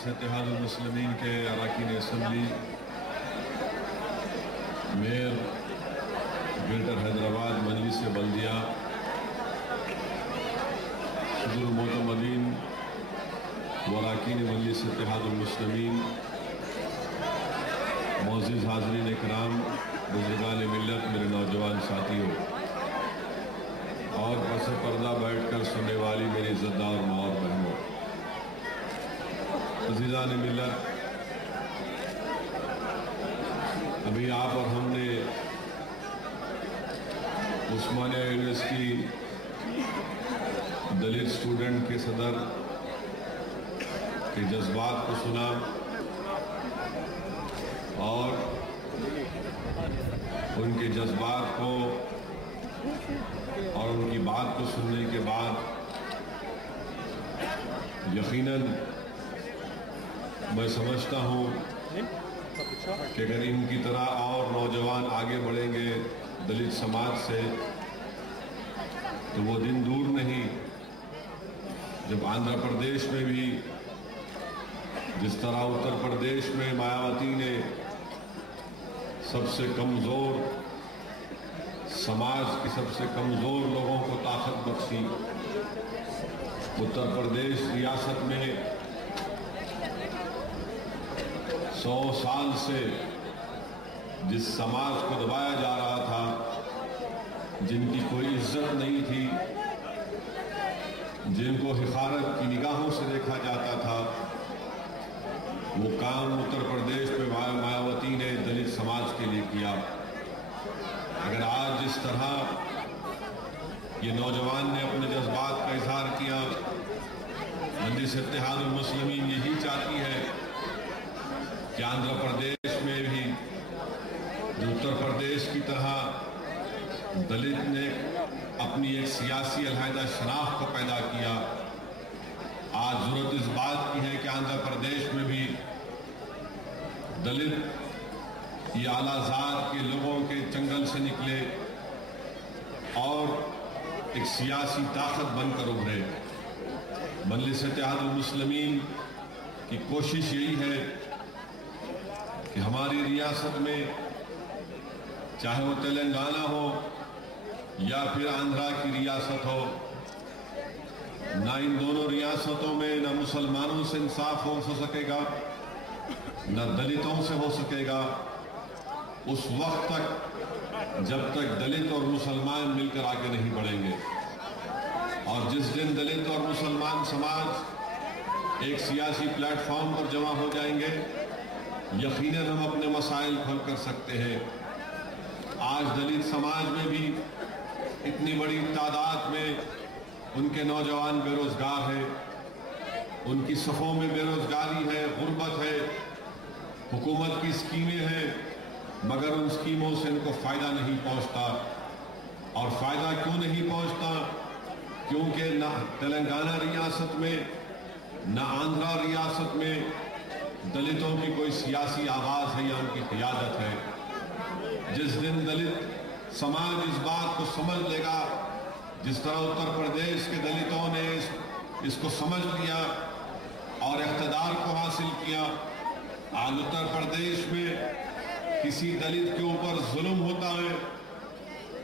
मजलिस इत्तेहादुल मुस्लिमीन के अरकान assembly mayor greater Hyderabad मजलिस बल्दिया सदरुल मोतमदीन व अरकान मजलिस इत्तेहादुल मुस्लिमीन, मोअज़्ज़िज़ हाज़रीन इकराम, बुज़ुर्गान मिल्लत, मेरे नौजवान साथियों और पस पर्दा बैठकर सुनने वाली मेरी इज़्ज़तदार माँ और बहनों, अज़ीज़ान मिल्लत, अभी आप और हमने उस्मानिया यूनिवर्सिटी दलित स्टूडेंट के सदर के जज्बात को सुना और उनके जज्बात को और उनकी बात को सुनने के बाद यकीनन मैं समझता हूँ कि अगर इनकी तरह और नौजवान आगे बढ़ेंगे दलित समाज से तो वो दिन दूर नहीं जब आंध्र प्रदेश में भी जिस तरह उत्तर प्रदेश में मायावती ने सबसे कमज़ोर समाज के सबसे कमज़ोर लोगों को ताकत बख्शी, उत्तर प्रदेश रियासत में 100 साल से जिस समाज को दबाया जा रहा था, जिनकी कोई इज्जत नहीं थी, जिनको हिकारत की निगाहों से देखा जाता था, वो काम उत्तर प्रदेश में मायावती ने दलित समाज के लिए किया। अगर आज जिस तरह ये नौजवान ने अपने जज्बात का इजहार किया, मजलिस इत्तेहादुल मुस्लिमीन यही चाहती है कि आंध्र प्रदेश में भी उत्तर प्रदेश की तरह दलित ने अपनी एक सियासी अलहदा शनाख्त को पैदा किया। आज जरूरत इस बात की है कि आंध्र प्रदेश में भी दलित ये आला ज़ात के लोगों के चंगल से निकले और एक सियासी ताकत बनकर उभरे। मजलिस इत्तेहादुल मुस्लिमीन की कोशिश यही है कि हमारी रियासत में चाहे वो तेलंगाना हो या फिर आंध्रा की रियासत हो, ना इन दोनों रियासतों में ना मुसलमानों से इंसाफ हो सकेगा, ना दलितों से हो सकेगा उस वक्त तक जब तक दलित और मुसलमान मिलकर आगे नहीं बढ़ेंगे। और जिस दिन दलित और मुसलमान समाज एक सियासी प्लेटफॉर्म पर जमा हो जाएंगे, यकीनन हम अपने मसाइल हल कर सकते हैं। आज दलित समाज में भी इतनी बड़ी तादाद में उनके नौजवान बेरोजगार हैं, उनकी सफ़ों में बेरोजगारी है, गुर्बत है, हुकूमत की स्कीमें हैं मगर उन स्कीमों से इनको फ़ायदा नहीं पहुंचता। और फ़ायदा क्यों नहीं पहुंचता? क्योंकि ना तेलंगाना रियासत में ना आंध्रा रियासत में दलितों की कोई सियासी आवाज़ है या उनकी क़ियादत है। जिस दिन दलित समाज इस बात को समझ लेगा, जिस तरह उत्तर प्रदेश के दलितों ने इसको समझ लिया और इक़्तिदार को हासिल किया। आज उत्तर प्रदेश में किसी दलित के ऊपर जुल्म होता है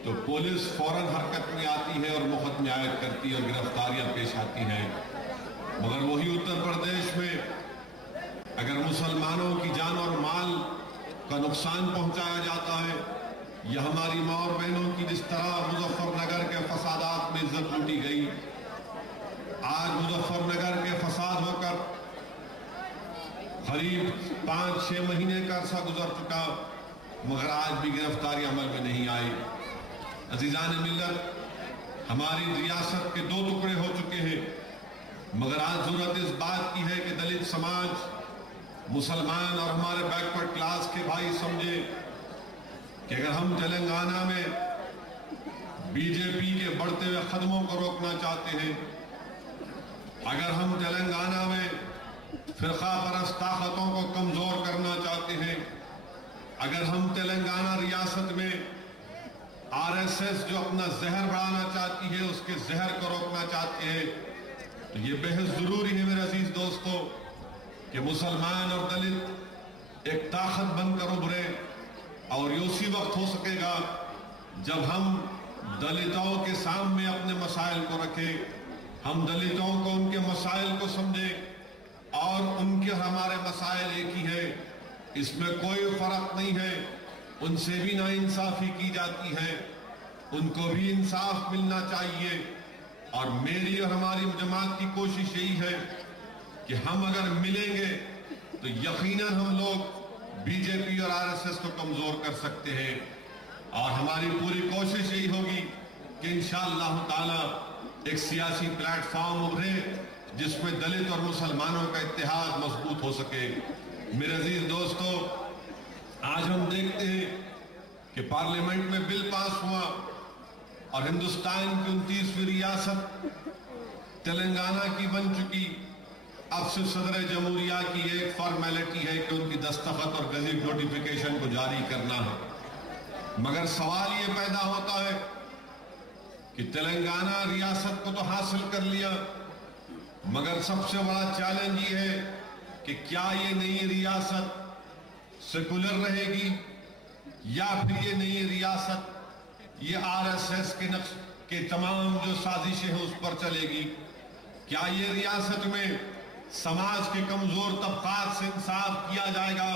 तो पुलिस फौरन हरकत में आती है और मुकदमे आयद करती है और गिरफ्तारियां पेश आती हैं। मगर वही उत्तर प्रदेश में अगर मुसलमानों की जान और माल का नुकसान पहुंचाया जाता है या हमारी माँ और बहनों की जिस तरह मुजफ्फरनगर के फसादात में इज्जत लूटी गई, आज मुजफ्फरनगर के फसाद होकर करीब 5-6 महीने का अरसा गुजर चुका मगर आज भी गिरफ्तारी अमल में नहीं आई। अजीजान मिल्लत, हमारी रियासत के 2 टुकड़े हो चुके हैं मगर आज जरूरत इस बात की है कि दलित समाज, मुसलमान और हमारे बैकवर्ड क्लास के भाई समझे कि अगर हम तेलंगाना में बीजेपी के बढ़ते हुए कदमों को रोकना चाहते हैं, अगर हम तेलंगाना में फिरका परस्त ताकतों को कमजोर करना चाहते हैं, अगर हम तेलंगाना रियासत में आरएसएस जो अपना जहर बढ़ाना चाहती है उसके जहर को रोकना चाहते हैं, तो ये बेहद जरूरी है मेरे अजीज दोस्तों कि मुसलमान और दलित एक ताकत बनकर उभरे, और ये उसी वक्त हो सकेगा जब हम दलितों के सामने अपने मसाइल को रखें, हम दलितों को उनके मसाइल को समझें और उनके हमारे मसाइल एक ही है, इसमें कोई फर्क नहीं है। उनसे भी नाइंसाफी की जाती है, उनको भी इंसाफ मिलना चाहिए। और मेरी और हमारी जमात की कोशिश यही है कि हम अगर मिलेंगे तो यकीनन हम लोग बीजेपी और आरएसएस को कमजोर कर सकते हैं। और हमारी पूरी कोशिश यही होगी कि इंशाअल्लाह ताला एक सियासी प्लेटफॉर्म उभरे जिसमें दलित और मुसलमानों का इत्तेहाद मजबूत हो सके। मेरे अजीज दोस्तों, आज हम देखते हैं कि पार्लियामेंट में बिल पास हुआ और हिंदुस्तान की 29वीं रियासत तेलंगाना की बन चुकी। अब से सदर जमहूरिया की एक फॉर्मेलिटी है कि उनकी दस्तखत और गजट नोटिफिकेशन को जारी करना है। मगर सवाल ये पैदा होता है कि तेलंगाना रियासत को तो हासिल कर लिया, मगर सबसे बड़ा चैलेंज ये है कि क्या ये नई रियासत सेकुलर रहेगी या फिर ये नई रियासत ये आरएसएस के नक्श के तमाम जो साजिशें हैं उस पर चलेगी। क्या ये रियासत में समाज के कमजोर तबकात से इंसाफ किया जाएगा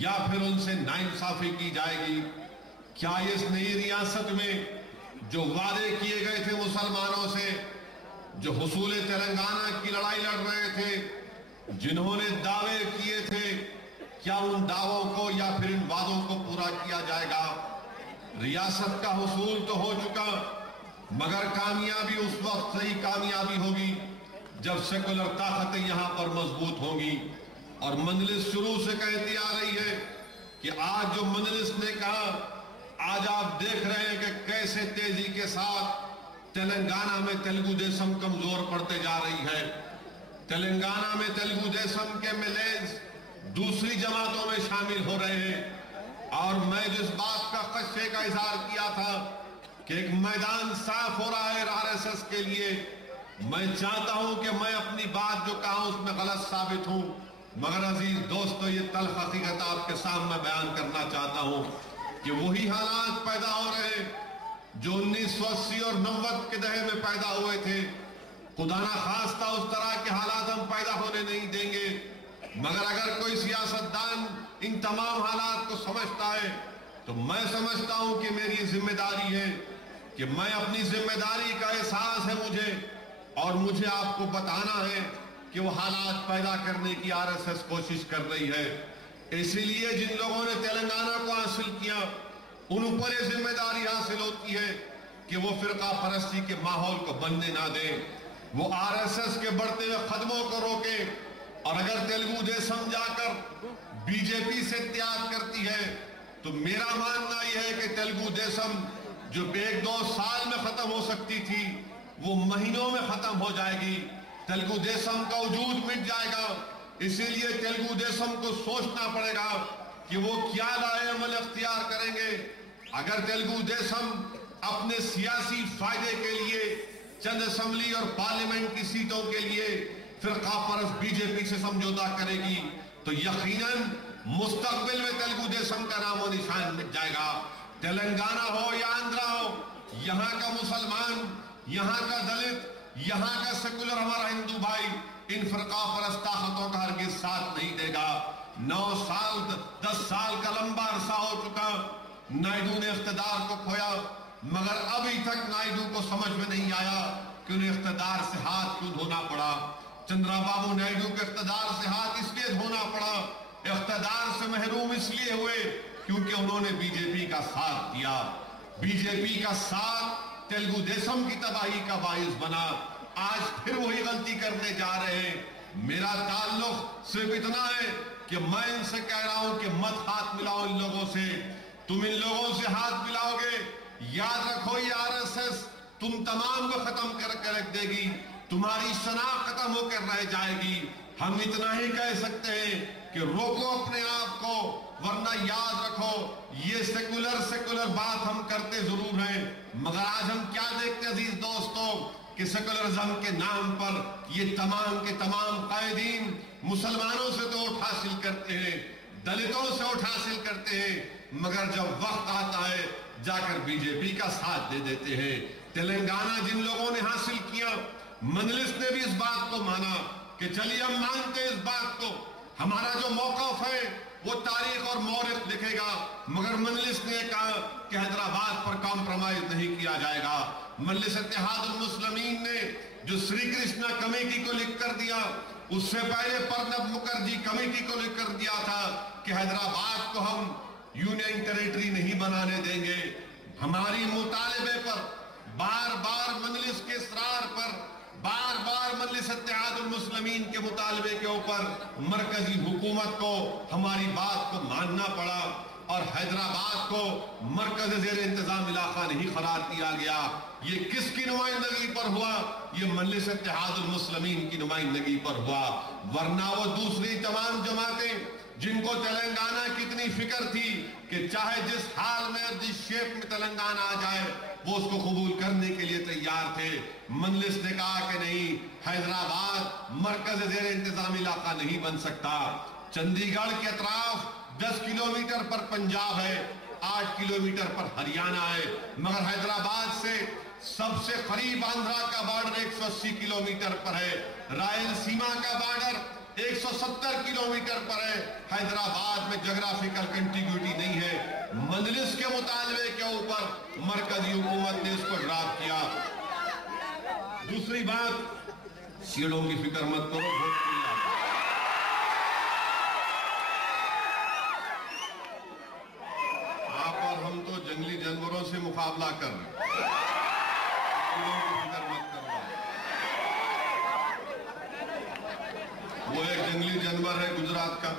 या फिर उनसे नाइंसाफी की जाएगी? क्या इस नई रियासत में जो वादे किए गए थे मुसलमानों से, जो हुसूल तेलंगाना की लड़ाई लड़ रहे थे, जिन्होंने दावे किए थे, क्या उन दावों को या फिर इन वादों को पूरा किया जाएगा? रियासत का हुसूल तो हो चुका, मगर कामयाबी उस वक्त से ही कामयाबी होगी जब सेकुलर ताकतें यहां पर मजबूत होंगी। और मजलिस शुरू से कहती आ रही है कि आज जो मजलिस ने कहा, आज आप देख रहे हैं कि कैसे तेजी के साथ तेलंगाना में तेलुगु देशम कमजोर पड़ते जा रही है। तेलंगाना में तेलुगु देशम के एमएलएज दूसरी जमातों में शामिल हो रहे हैं। और मैं जिस बात का खदशे का इजहार किया था कि एक मैदान साफ हो रहा है आरएसएस के लिए, मैं चाहता हूं कि मैं अपनी बात जो कहा उसमें गलत साबित हूं, मगर अजीज दोस्तों, ये तल्ख हकीकत आपके सामने बयान करना चाहता हूं कि वही हालात पैदा हो रहे जो 1980 और 90 के दहे में पैदा हुए थे। खुदा ना खास्ता उस तरह के हालात हम पैदा होने नहीं देंगे, मगर अगर कोई सियासतदान इन तमाम हालात को समझता है तो मैं समझता हूं कि मेरी जिम्मेदारी है कि मैं अपनी जिम्मेदारी का एहसास है मुझे, और मुझे आपको बताना है कि वो हालात पैदा करने की आरएसएस कोशिश कर रही है। इसीलिए जिन लोगों ने तेलंगाना को हासिल किया उन पर यह जिम्मेदारी हासिल होती है कि वो फिरका परस्ती के माहौल को बनने ना दें, वो आरएसएस के बढ़ते हुए कदमों को रोके। और अगर तेलुगु देशम जाकर बीजेपी से त्याग करती है तो मेरा मानना यह है कि तेलुगु देशम जो 1-2 साल में खत्म हो सकती थी वो महीनों में खत्म हो जाएगी। तेलुगु देशम का वजूद मिट जाएगा। इसीलिए तेलुगु देशम को सोचना पड़ेगा कि वो क्या राय अमल अख्तियार करेंगे। अगर तेलुगु देशम अपने सियासी फायदे के लिए चंद असेंबली और पार्लियामेंट की सीटों के लिए फिरका परस्त बीजेपी से समझौता करेगी तो यकीनन मुस्तकबिल में तेलुगु देशम का नामो निशान मिट जाएगा। तेलंगाना हो या आंध्रा हो, यहाँ का मुसलमान, यहाँ का दलित, यहाँ का सेकुलर हमारा हिंदू भाई इन फिरका परस्त ताकतों का हरगिज साथ नहीं देगा। 9 साल 10 साल का लंबा अरसा हो चुका, नायडू ने इख्तिदार को खोया, मगर अभी तक नायडू को समझ में नहीं आया कि उन्हें इख्तिदार से हाथ क्यों धोना पड़ा। चंद्रबाबू नायडू के इख्तिदार से हाथ इसलिए धोना पड़ा, इख्तिदार से महरूम इसलिए हुए क्योंकि उन्होंने बीजेपी का साथ दिया। बीजेपी का साथ तेलुगु देशम की तबाही का बाइस बना। आज फिर वही गलती करने जा रहे हैं। मेरा ताल्लुक सिर्फ इतना है कि मैं इनसे कह रहा हूं कि मत हाथ मिलाओ इन लोगों से। तुम इन लोगों से हाथ मिलाओगे, याद रखो ये आरएसएस तुम तमाम को खत्म कर रख देगी, तुम्हारी शनाख्त खत्म होकर रह जाएगी। हम इतना ही कह सकते हैं कि रोको अपने आप को, वरना याद रखो ये सेकुलर बात हम करते जरूर हैं, मगर आज हम क्या देखते हैं अजीज दोस्तों, कि सेकुलरिज्म के नाम पर ये तमाम के तमाम कायदीन मुसलमानों से तो वोट हासिल करते हैं, दलितों से वोट हासिल करते हैं, मगर जब वक्त आता है जाकर बीजेपी का साथ दे देते हैं। तेलंगाना जिन लोगों ने हासिल किया, मजलिस ने भी इस बात को माना कि चलिए हम मानते हैं इस बात को, हमारा जो मौक़िफ़ है वो तारीख और मौरिख लिखेगा, मगर मजलिस ने कहा कि हैदराबाद पर कॉम्प्रोमाइज नहीं किया जाएगा। मजलिस इत्तेहादुल मुस्लिमीन ने जो श्री कृष्णा कमेटी को लिख कर दिया, उससे पहले प्रणब मुखर्जी कमेटी को लिख कर दिया था कि हैदराबाद को हम यूनियन टेरिटरी नहीं बनाने देंगे। हमारी मुतालिबे पर बार बार मजलिस के इसरार पर, बार बार मजलिस इत्तेहादुल मुस्लिमीन के मुतालबे के ऊपर मरकजी हुकूमत को हमारी बात को मानना पड़ा और हैदराबाद को मरकज ज़ेर इंतजाम इलाका नहीं करार दिया गया। ये किसकी नुमाइंदगी पर हुआ? ये मजलिस इत्तेहादुल मुस्लिमीन की नुमाइंदगी पर हुआ। वरना वो दूसरी तमाम जमातें जिनको तेलंगाना की इतनी फिक्र थी कि चाहे जिस हाल में और जिस शेप में तेलंगाना आ जाए वो उसको कबूल करने के लिए तैयार थे। मजलिस ने कहा कि नहीं, हैदराबाद मरकज ज़ेर इंतजाम इलाका नहीं बन सकता। चंडीगढ़ के अतराफ 10 किलोमीटर पर पंजाब है, 8 किलोमीटर पर हरियाणा है, मगर हैदराबाद से सबसे करीब आंध्रा का बॉर्डर 180 किलोमीटर पर है, रायलसीमा का बॉर्डर 170 किलोमीटर पर है। हैदराबाद में जोग्राफिकल कंटिन्यूटी नहीं है। मजलिस के मुतालबे के ऊपर मरकजी हुकूमत ने इसको ड्राफ्ट किया। दूसरी बात, सीटों की फिक्र मत करो, वोट किया। आप और हम तो जंगली जानवरों से मुकाबला कर रहे हैं, सीटों की फिक्र मत करो। वो एक जंगली जानवर है गुजरात का,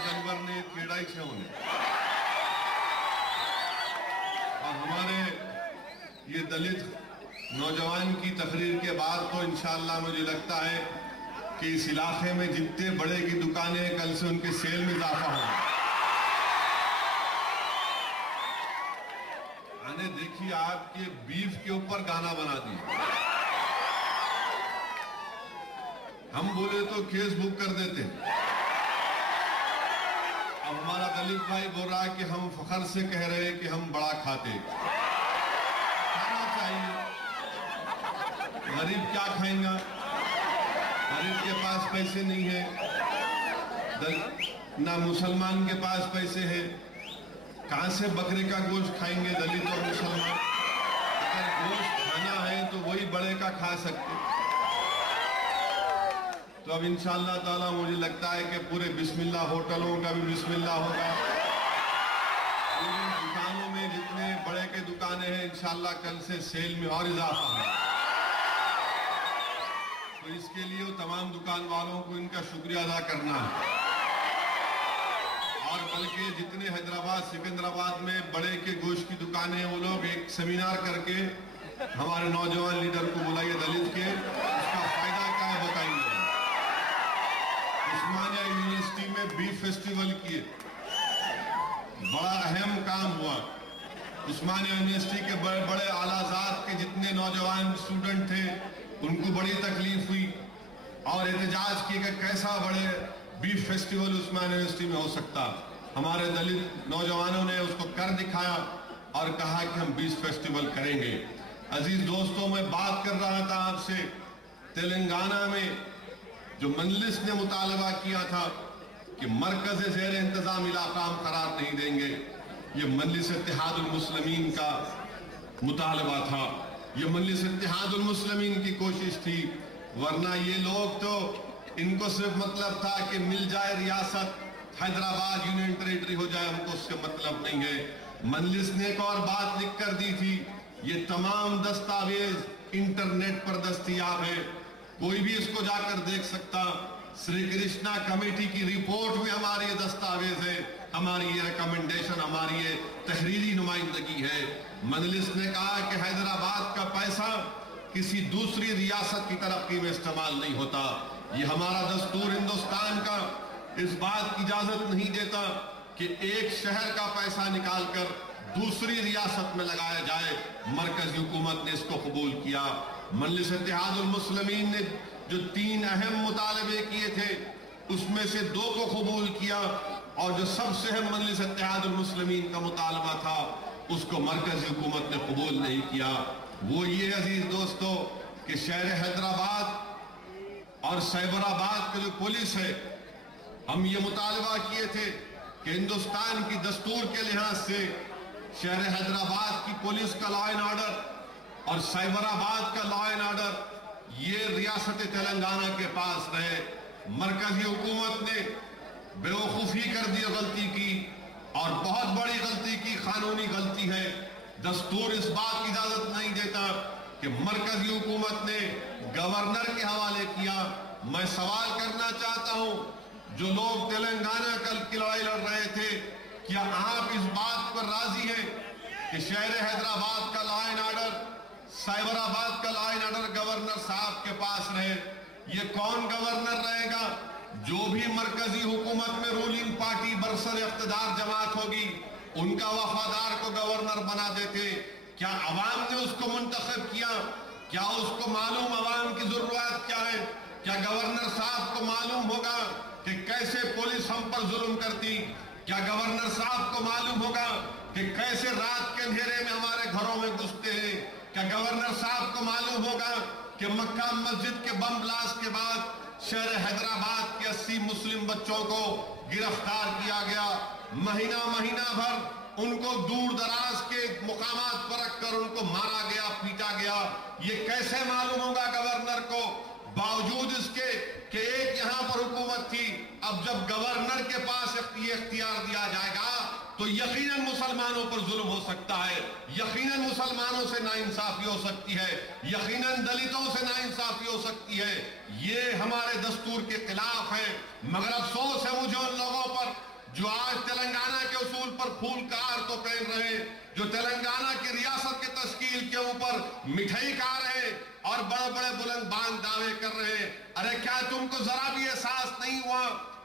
जानवर ने कीड़ाई छे उन्हें, और हमारे ये दलित नौजवान की तकरीर के बाद तो इंशाअल्लाह मुझे लगता है कि इस इलाके में जितने बड़े की दुकानें कल से उनके सेल में इजाफा होगा। आने देखिए, आपके बीफ के ऊपर गाना बना दिया, हम बोले तो केस बुक कर देते। अब हमारा दलित भाई बोल रहा है कि हम फखर से कह रहे हैं कि हम बड़ा खाते। खाना चाहिए, गरीब क्या खाएगा? गरीब के पास पैसे नहीं है, ना मुसलमान के पास पैसे है, कहां से बकरे का गोश्त खाएंगे दलित और मुसलमान? अगर गोश्त खाना है तो वही बड़े का खा सकते। तो अब इंशाअल्लाह ताला मुझे लगता है कि पूरे बिस्मिल्लाह होटलों का भी बिस्मिल्लाह होगा, पूरी दुकानों में जितने बड़े के दुकानें हैं इंशाअल्लाह कल से सेल में और इजाफा होगा। तो इसके लिए वो तमाम दुकान वालों को इनका शुक्रिया अदा करना है। और बल्कि जितने हैदराबाद सिकंदराबाद में बड़े के गोश्त की दुकानें हैं, वो लोग एक सेमिनार करके हमारे नौजवान लीडर को बुलाइए दलित के, उसका फायदा क्या है बताएंगे। उस्मानिया यूनिवर्सिटी में बीफ फेस्टिवल किए, बड़ा अहम काम हुआ। उस्मानिया यूनिवर्सिटी के बड़े बड़े आलाजात के जितने नौजवान स्टूडेंट थे उनको बड़ी तकलीफ हुई और एहतजाज किए कि कैसा बड़े बीफ फेस्टिवल उस्मानिया यूनिवर्सिटी में हो सकता। हमारे दलित नौजवानों ने उसको कर दिखाया और कहा कि हम बीफ फेस्टिवल करेंगे। अजीज दोस्तों, मैं बात कर रहा था आपसे, तेलंगाना में जो मजलिस ने मुतालबा किया था कि मरकज ज़ेर इंतजाम इलाका हम करार नहीं देंगे, ये मजलिस इत्तेहादुल मुस्लिमीन का मुतालबा था, ये मजलिस इत्तेहादुल मुस्लिमीन की कोशिश थी। वरना ये लोग तो, इनको सिर्फ मतलब था कि मिल जाए रियासत, हैदराबाद यूनियन टेरिटरी हो जाए, हमको उससे मतलब नहीं है। मजलिस ने एक और बात लिख कर दी थी, ये तमाम दस्तावेज इंटरनेट पर दस्तयाब है, कोई भी इसको जाकर देख सकता। श्री कृष्णा कमेटी की रिपोर्ट में हमारी ये दस्तावेज है, हमारी ये रिकमेंडेशन, हमारी ये तहरीरी नुमाइंदगी है। मजलिस ने कहा कि हैदराबाद का पैसा किसी दूसरी रियासत की तरक्की में इस्तेमाल नहीं होता। ये हमारा दस्तूर हिंदुस्तान का इस बात की इजाजत नहीं देता कि एक शहर का पैसा निकालकर दूसरी रियासत में लगाया जाए। मरकजी हुकूमत ने इसको कबूल किया। मजलिस इत्तेहादुल मुस्लिमीन ने जो 3 अहम मुतालबे किए थे उसमें से 2 को कबूल किया, और जो सबसे अहम मजलिस इत्तेहादुल मुस्लिमीन का मुतालबा था उसको मरकजी हुकूमत ने कबूल नहीं किया। वो ये अजीज दोस्तों कि शहर हैदराबाद और साइबराबाद की जो पुलिस है, हम ये मुतालबा किए थे कि हिंदुस्तान की दस्तूर के लिहाज से शहर हैदराबाद की पुलिस का लॉ एंड ऑर्डर और साइबराबाद का लॉ एंड ऑर्डर ये रियासत तेलंगाना के पास रहे। मरकजी हुकूमत ने बेवकूफ़ी कर दी, गलती की, और बहुत बड़ी गलती की, कानूनी गलती है। दस्तूर इस बात की इजाजत नहीं देता कि मरकजी हुकूमत ने गवर्नर के हवाले किया। मैं सवाल करना चाहता हूं, जो लोग तेलंगाना कल की लड़ाई लड़ रहे थे, क्या आप इस बात पर राजी हैं कि शहर हैदराबाद का लॉ एंड ऑर्डर, साइबराबाद का लॉ एंड ऑर्डर गवर्नर साहब के पास रहे? ये कौन गवर्नर रहेगा? जो भी मरकजी हुकूमत में रूलिंग पार्टी बरसर इख्तिदार जमात होगी उनका वफादार को गवर्नर बना देते। क्या अवाम ने उसको मुंतखब किया? क्या उसको मालूम अवाम की जरूरत क्या है? क्या गवर्नर साहब को मालूम होगा कि कैसे पुलिस हम पर जुल्म करती? क्या गवर्नर साहब को मालूम होगा कि कैसे रात के अंधेरे में हमारे घरों में घुसते हैं? क्या गवर्नर साहब को मालूम होगा कि मक्का मस्जिद के बम ब्लास्ट के बाद शहर हैदराबाद के 80 मुस्लिम बच्चों को गिरफ्तार किया गया, महीना भर उनको दूर दराज के मुकामात पर रखकर उनको मारा गया, पीटा गया? ये कैसे मालूम होगा गवर्नर को? बावजूद इसके कि एक यहां पर हुकूमत थी, अब जब गवर्नर के पास ये इख्तियार दिया जाएगा तो यकीनन मुसलमानों पर जुल्म हो सकता है, यकीनन मुसलमानों से नाइंसाफी हो सकती है, यकीनन दलितों से नाइंसाफी हो सकती है। ये हमारे दस्तूर के खिलाफ है। मगर अफसोस है मुझे उन लोगों पर जो आज तेलंगाना के उसूल पर फूल का हार तो पहन रहे, जो तेलंगाना की रियासत के तश्कील के ऊपर मिठाई खा रहे और बड़े बड़े बुलंद बांग दावे कर रहे। अरे क्या तुमको जरा भी एहसास नहीं हुआ?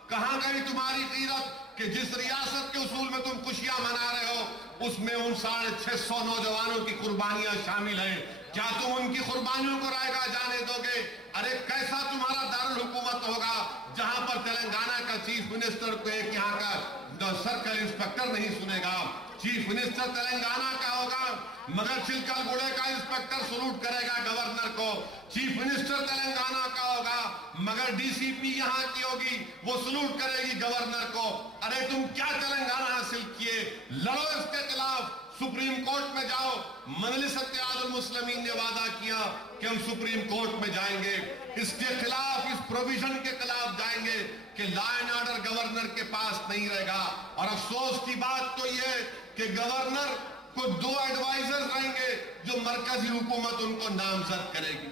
कहां गई तुम्हारी कीरत कि जिस रियासत के उसूल में तुम खुशियां मना रहे हो उसमें उन 650 नौजवानों की कुर्बानियां शामिल हैं? क्या तुम उनकी कुर्बानियों को रायगा जाने दोगे? अरे कैसा तुम्हारा दारुल हुकूमत होगा जहां पर तेलंगाना का चीफ मिनिस्टर को एक यहाँ का सर्कल इंस्पेक्टर नहीं सुनेगा? चीफ मिनिस्टर तेलंगाना का होगा मगर चिलकलगुड़े का इंस्पेक्टर सलूट करेगा गवर्नर को। चीफ मिनिस्टर तेलंगाना का होगा मगर डीसीपी यहाँ की होगी, वो सलूट करेगी गवर्नर को। अरे तुम क्या तेलंगाना हासिल किए? लड़ो इसके खिलाफ, सुप्रीम कोर्ट में जाओ। मजलिस इत्तेहादुल मुस्लिमीन ने वादा किया कि हम सुप्रीम कोर्ट में जाएंगे, इसके खिलाफ, इस प्रोविजन के खिलाफ जाएंगे कि लॉ एंड ऑर्डर गवर्नर के पास नहीं रहेगा। और अफसोस की बात तो यह कि गवर्नर को 2 एडवाइजर रहेंगे जो मरकजी हुकूमत उनको नामजद करेगी,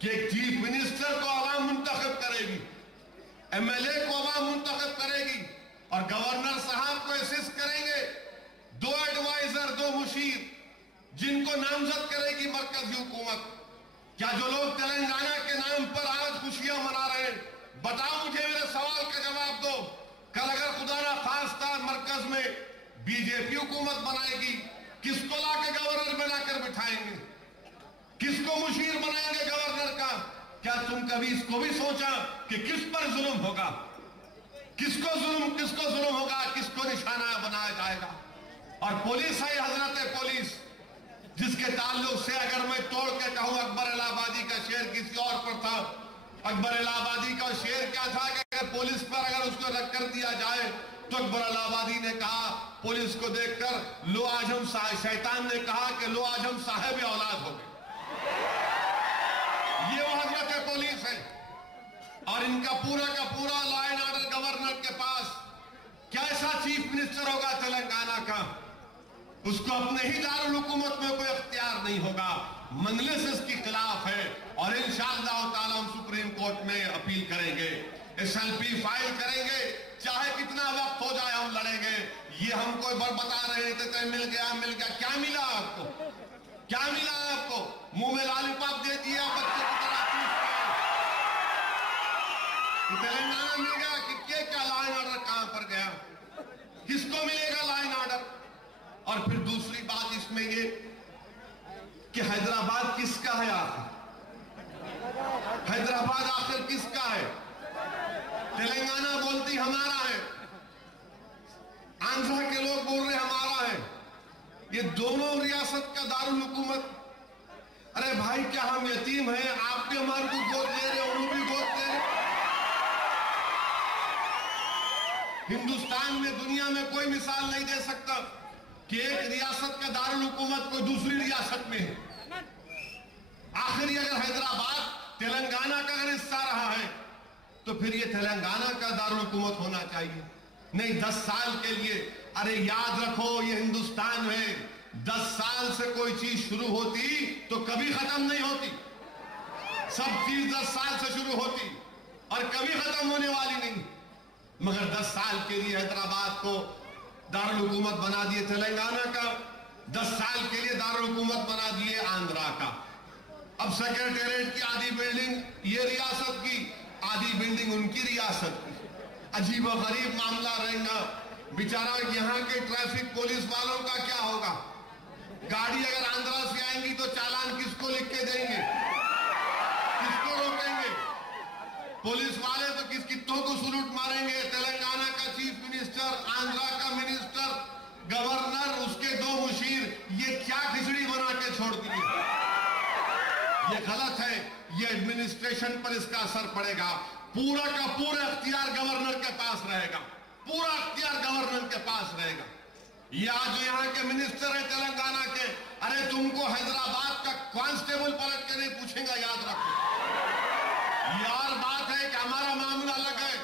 कि चीफ मिनिस्टर को आवाम मुंतखब करेगी, एमएलए को आवाम मुंतखब करेगी और गवर्नर साहब को असिस्ट करेंगे 2 एडवाइजर, 2 मुशीर जिनको नामजद करेगी मरकजी हुकूमत। क्या जो लोग तेलंगाना के नाम पर आज खुशियां मना रहे हैं, बताओ मुझे, मेरे सवाल का जवाब दो। कल अगर खुदा ना खास्ता मरकज में बीजेपी हुकूमत बनाएगी, किसको लाके गवर्नर बनाकर बिठाएंगे? किसको मुशीर बनाएंगे गवर्नर का? क्या तुम कभी इसको भी सोचा कि किस पर जुल्म होगा? किसको जुल्म होगा? किसको निशाना बनाया जाएगा? और पुलिस है हजरत पुलिस, जिसके ताल्लुक से अगर मैं तोड़ के कहूं अकबर इलाहाबादी का शेर किसी और पर था। अकबर इलाहाबादी का शेर क्या था कि अगर पुलिस पर अगर उसको रख कर दिया जाए तो अकबर इलाहाबादी ने कहा पुलिस को देखकर, लो आजम साहब, शैतान ने कहा कि लो आजम साहब औलाद हो गए। ये वो हजरत पुलिस है और इनका पूरा का पूरा लॉ एंड ऑर्डर गवर्नर के पास। कैसा चीफ मिनिस्टर होगा तेलंगाना का? उसको अपने ही दारुल हुकूमत में कोई अख्तियार नहीं होगा। मजलिस इसके खिलाफ है और इंशाअल्लाह ताला हम सुप्रीम कोर्ट में अपील करेंगे, एसएलपी फाइल करेंगे, चाहे कितना वक्त हो जाए हम लड़ेंगे। ये हमको बता रहे थे मिल गया। क्या मिला आपको? क्या मिला आपको? मुंह में लॉलीपॉप दे दिया बच्चे की तरह तो तेलंगाना मिल गया कि क्या लॉ एंड ऑर्डर कहां पर गया? किसको मिलेगा लॉ एंड ऑर्डर? और और फिर दूसरी बात इसमें ये कि हैदराबाद किसका है आखिर? हैदराबाद आखिर किसका है? तेलंगाना बोलती हमारा है, आंध्रा के लोग बोल रहे हमारा है। ये दोनों रियासत का दारुल हुकूमत। अरे भाई, क्या हम यतीम हैं? आप भी हमारे को गोद ले रहे, उन्होंने भी गोद ले रहे। हिंदुस्तान में, दुनिया में कोई मिसाल नहीं दे सकता कि एक रियासत का दारुल हुकूमत कोई दूसरी रियासत में है। आखिर अगर हैदराबाद तेलंगाना का अगर हिस्सा रहा है तो फिर ये तेलंगाना का दारुल हुकूमत होना चाहिए, नहीं 10 साल के लिए। अरे याद रखो, ये हिंदुस्तान है। 10 साल से कोई चीज शुरू होती तो कभी खत्म नहीं होती। सब चीज 10 साल से शुरू होती और कभी खत्म होने वाली नहीं। मगर 10 साल के लिए हैदराबाद को दारुल हुकूमत बना दिए तेलंगाना का, 10 साल के लिए दारुल हुकूमत बना दिए आंध्रा का। अब सेक्रेटेरिएट की आधी बिल्डिंग ये रियासत की, आधी बिल्डिंग उनकी रियासत की। अजीब और गरीब मामला रहेगा। बेचारा यहाँ के ट्रैफिक पुलिस वालों का क्या होगा? गाड़ी अगर आंध्रा से आएंगी तो चालान किसको लिख के देंगे? किसको रोकेंगे? पुलिस वाले तो कितनों को सलूट मारेंगे। तेलंगाना का चीफ मिनिस्टर, आंध्रा का मिनिस्टर, गवर्नर, उसके 2 मुशीर, ये क्या खिचड़ी बना के छोड़ दी है? ये गलत है। ये एडमिनिस्ट्रेशन पर इसका असर पड़ेगा। पूरा का पूरा अख्तियार गवर्नर के पास रहेगा, पूरा अख्तियार गवर्नर के पास रहेगा। ये आज यहाँ के मिनिस्टर है तेलंगाना के, अरे तुमको हैदराबाद का कांस्टेबल पलट के नहीं पूछेगा, याद रखो। यार बात है कि हमारा मामला अलग है।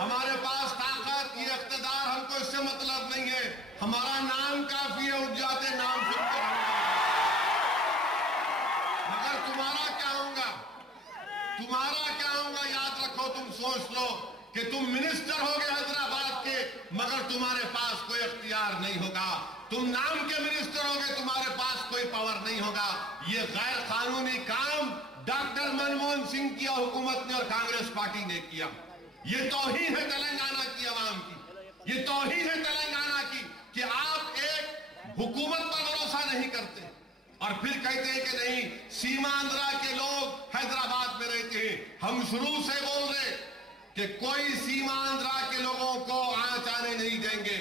हमारे पास ताकत, ये इख्तिदार, हमको इससे मतलब नहीं है। हमारा नाम काफी है, उठ जाते नाम सुनकर। मगर तुम्हारा क्या होगा? तुम्हारा क्या होगा? याद रखो, तुम सोच लो कि तुम मिनिस्टर हो गए हैदराबाद के, मगर तुम्हारे पास कोई अख्तियार नहीं होगा। तुम नाम के मिनिस्टर हो गए, तुम्हारे पास कोई पावर नहीं होगा। ये गैर कानूनी काम डॉक्टर मनमोहन सिंह की हुकूमत ने और कांग्रेस पार्टी ने किया। ये तौहीन है तेलंगाना की आवाम की, ये तौहीन है तेलंगाना की कि आप एक हुकूमत पर भरोसा नहीं करते और फिर कहते हैं कि नहीं, सीमांध्रा के लोग हैदराबाद में रहते हैं। हम शुरू से बोल रहे कि कोई सीमांध्रा के लोगों को आंच आने नहीं देंगे।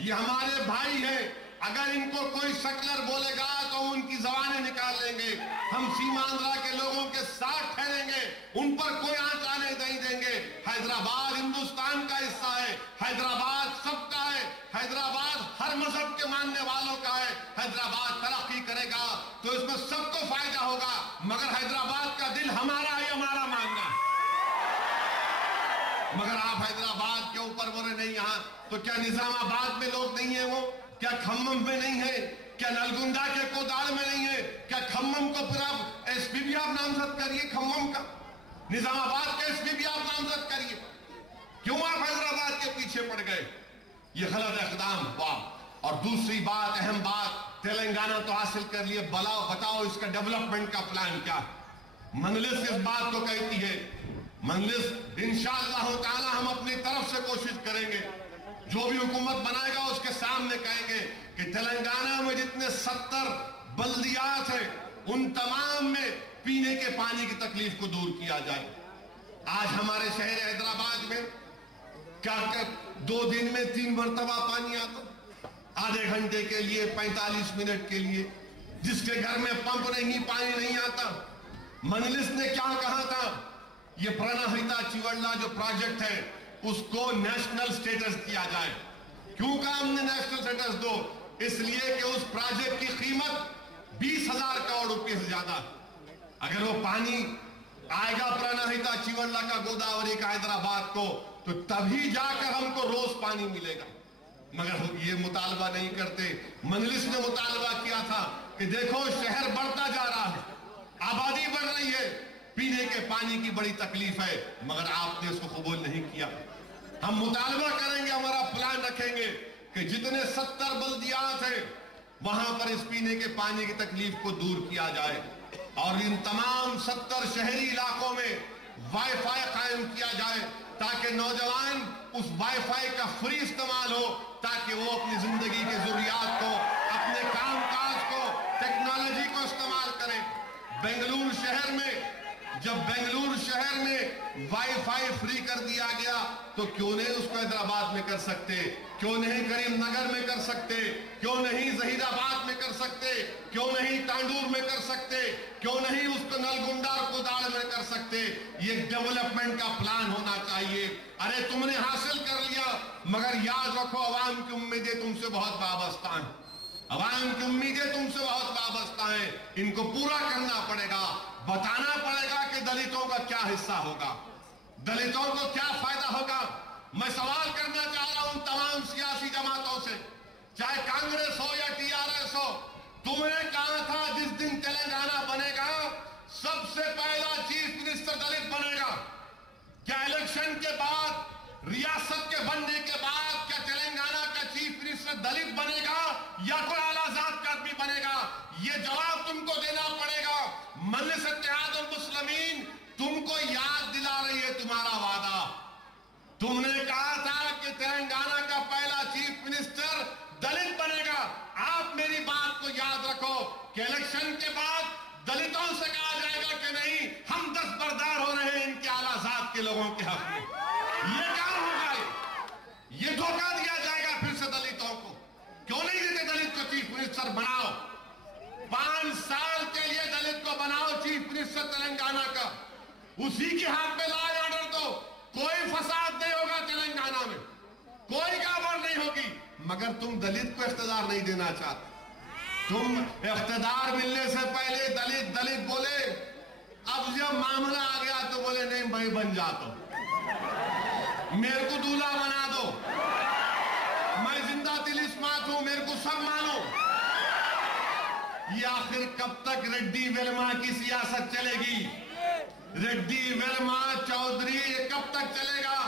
ये हमारे भाई हैं। अगर इनको कोई शक्लर बोलेगा तो उनकी जबानें निकाल लेंगे। हम सीमांध्रा के लोगों के साथ ठहरेंगे, उन पर कोई आंच आने नहीं देंगे। हैदराबाद हिंदुस्तान का हिस्सा है, हैदराबाद सबका है, हैदराबाद हर मजहब के मानने वालों का है। हैदराबाद तरक्की करेगा तो इसमें सबको फायदा होगा, मगर हैदराबाद का दिल हमारा है, हमारा मानना है। मगर आप हैदराबाद के ऊपर बोले नहीं, यहां तो क्या निजामाबाद में लोग नहीं है? वो क्या खम्मम में नहीं है? क्या नलगुंडा के कोदाड़ में नहीं है? क्या खम्मम को फिर आप एसपी भी आप नामजद करिए, खम्मम का, निजामाबाद के एसपी भी आप नामजद करिए। क्यों आप हैदराबाद के पीछे पड़ गए? ये गलत इक़दाम हुआ। और दूसरी बात, अहम बात, तेलंगाना तो हासिल कर लिए, बताओ इसका डेवलपमेंट का प्लान क्या है? मंजलिस इस बात को कहती है, मंजलिस इंशाअल्लाह ताला हम अपनी तरफ से कोशिश करेंगे, जो भी हुकूमत बनाएगा उसके सामने कहेंगे कि तेलंगाना में जितने 70 बल्दियात हैं उन तमाम में पीने के पानी की तकलीफ को दूर किया जाए। आज हमारे शहर हैदराबाद में क्या 2 दिन में 3 मरतबा पानी आता, आधे घंटे के लिए, 45 मिनट के लिए। जिसके घर में पंप नहीं, पानी नहीं आता। मंजलिस ने क्या कहा था? ये प्रणहिता चिवड़ला जो प्रोजेक्ट है उसको नेशनल स्टेटस दिया जाए। क्यों कहा हमने नेशनल स्टेटस दो? इसलिए कि उस प्रोजेक्ट की कीमत 20,000 करोड़ रुपए से ज्यादा। अगर वो पानी आएगा प्रणहिता चिवड़ला का, गोदावरी का हैदराबाद को, तो तभी जाकर हमको रोज पानी मिलेगा। मगर ये मुतालबा नहीं करते। मंजलिस ने मुतालबा किया था कि देखो शहर बढ़ता जा रहा है, आबादी बढ़ रही है, पीने के पानी की बड़ी तकलीफ है, मगर आपने इसको कबूल नहीं किया। हम मुतालबा करेंगे, हमारा प्लान रखेंगे कि जितने 70 बल्दियात हैं वहां पर इस पीने के पानी की तकलीफ को दूर किया जाए और इन तमाम 70 शहरी इलाकों में वाईफाई कायम किया जाए ताकि नौजवान उस वाईफाई का फ्री इस्तेमाल हो, ताकि वो अपनी जिंदगी के जरूरियात को, अपने कामकाज को, टेक्नोलॉजी को इस्तेमाल करें। बेंगलुरु शहर में जब बेंगलुरु शहर में वाईफाई फ्री कर दिया गया तो क्यों नहीं उसको हैदराबाद में कर सकते, क्यों नहीं करीमनगर में कर सकते, क्यों नहीं जहीराबाद में कर सकते, क्यों नहीं तांडूर में कर सकते, क्यों नहीं उसको नलगुंडा और कुदाड़ में कर सकते। ये डेवलपमेंट का प्लान होना चाहिए। अरे तुमने हासिल कर लिया, मगर याद रखो अवाम की उम्मीदें तुमसे बहुत वाबस्ता हैं, अवाम की उम्मीदें तुमसे बहुत वाबस्ता हैं। इनको पूरा करना पड़ेगा, बताना पड़ेगा कि दलितों का क्या हिस्सा होगा, दलितों को क्या फायदा होगा। मैं सवाल करना चाह रहा हूं तमाम सियासी जमातों से, चाहे कांग्रेस हो या टीआरएस हो, तुमने कहा था जिस दिन तेलंगाना बनेगा सबसे पहला चीफ मिनिस्टर दलित बनेगा। क्या इलेक्शन के बाद, रियासत के बनने के बाद क्या तेलंगाना का चीफ मिनिस्टर दलित बनेगा या कोई आला जात का आदमी बनेगा? ये जवाब तुमको देना पड़ेगा। मजलिस इत्तेहादुल मुस्लिमीन तुमको याद दिला रही है तुम्हारा वादा। तुमने कहा था कि तेलंगाना का पहला चीफ मिनिस्टर दलित बनेगा। आप मेरी बात को याद रखो कि इलेक्शन के बाद दलितों से कहा जाएगा कि नहीं, हम दस्तबरदार हो रहे हैं इनके आला जात के लोगों के हक में। ये क्या होगा? ये धोखा दिया जाएगा फिर से दलितों को। क्यों नहीं देते दलित को चीफ मिनिस्टर बनाओ? 5 साल के लिए दलित को बनाओ चीफ मिनिस्टर तेलंगाना का, उसी के हाथ में लॉ एंड ऑर्डर दो। कोई फसाद नहीं होगा तेलंगाना में, कोई गड़बड़ नहीं होगी। मगर तुम दलित को इख्तियार नहीं देना चाहते। तुम इख्तियार मिलने से पहले दलित दलित बोले, अब जब मामला आ गया तो बोले नहीं मैं बन जाता हूं, मेरे को दूल्हा बना दो, मैं जिंदा दिल इस्मात हूं, मेरे को सब मानो। ये आखिर कब तक रेड्डी वेलमा की सियासत चलेगी? रेड्डी वेलमा चौधरी ये कब तक चलेगा?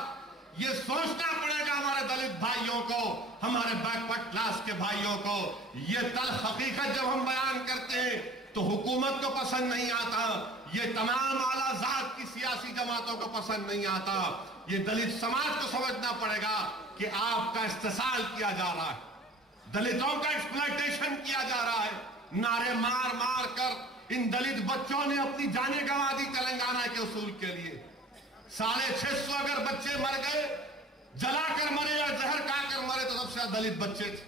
ये सोचना पड़ेगा हमारे दलित भाइयों को, हमारे बैकवर्ड क्लास के भाइयों को। ये तल्ख हकीकत जब हम बयान करते हैं तो हुकूमत को पसंद नहीं आता, ये तमाम आला जात की सियासी जमातों को पसंद नहीं आता। ये दलित समाज को समझना पड़ेगा कि आपका इस्तेसाल किया जा रहा है, दलितों का एक्सप्लॉयटेशन किया जा रहा है। नारे मार मार कर इन दलित बच्चों ने अपनी जानें गंवा दी तेलंगाना के उसूल के लिए। 650 अगर बच्चे मर गए, जलाकर मरे या जहर खाकर मरे, तो सबसे ज्यादा दलित बच्चे थे।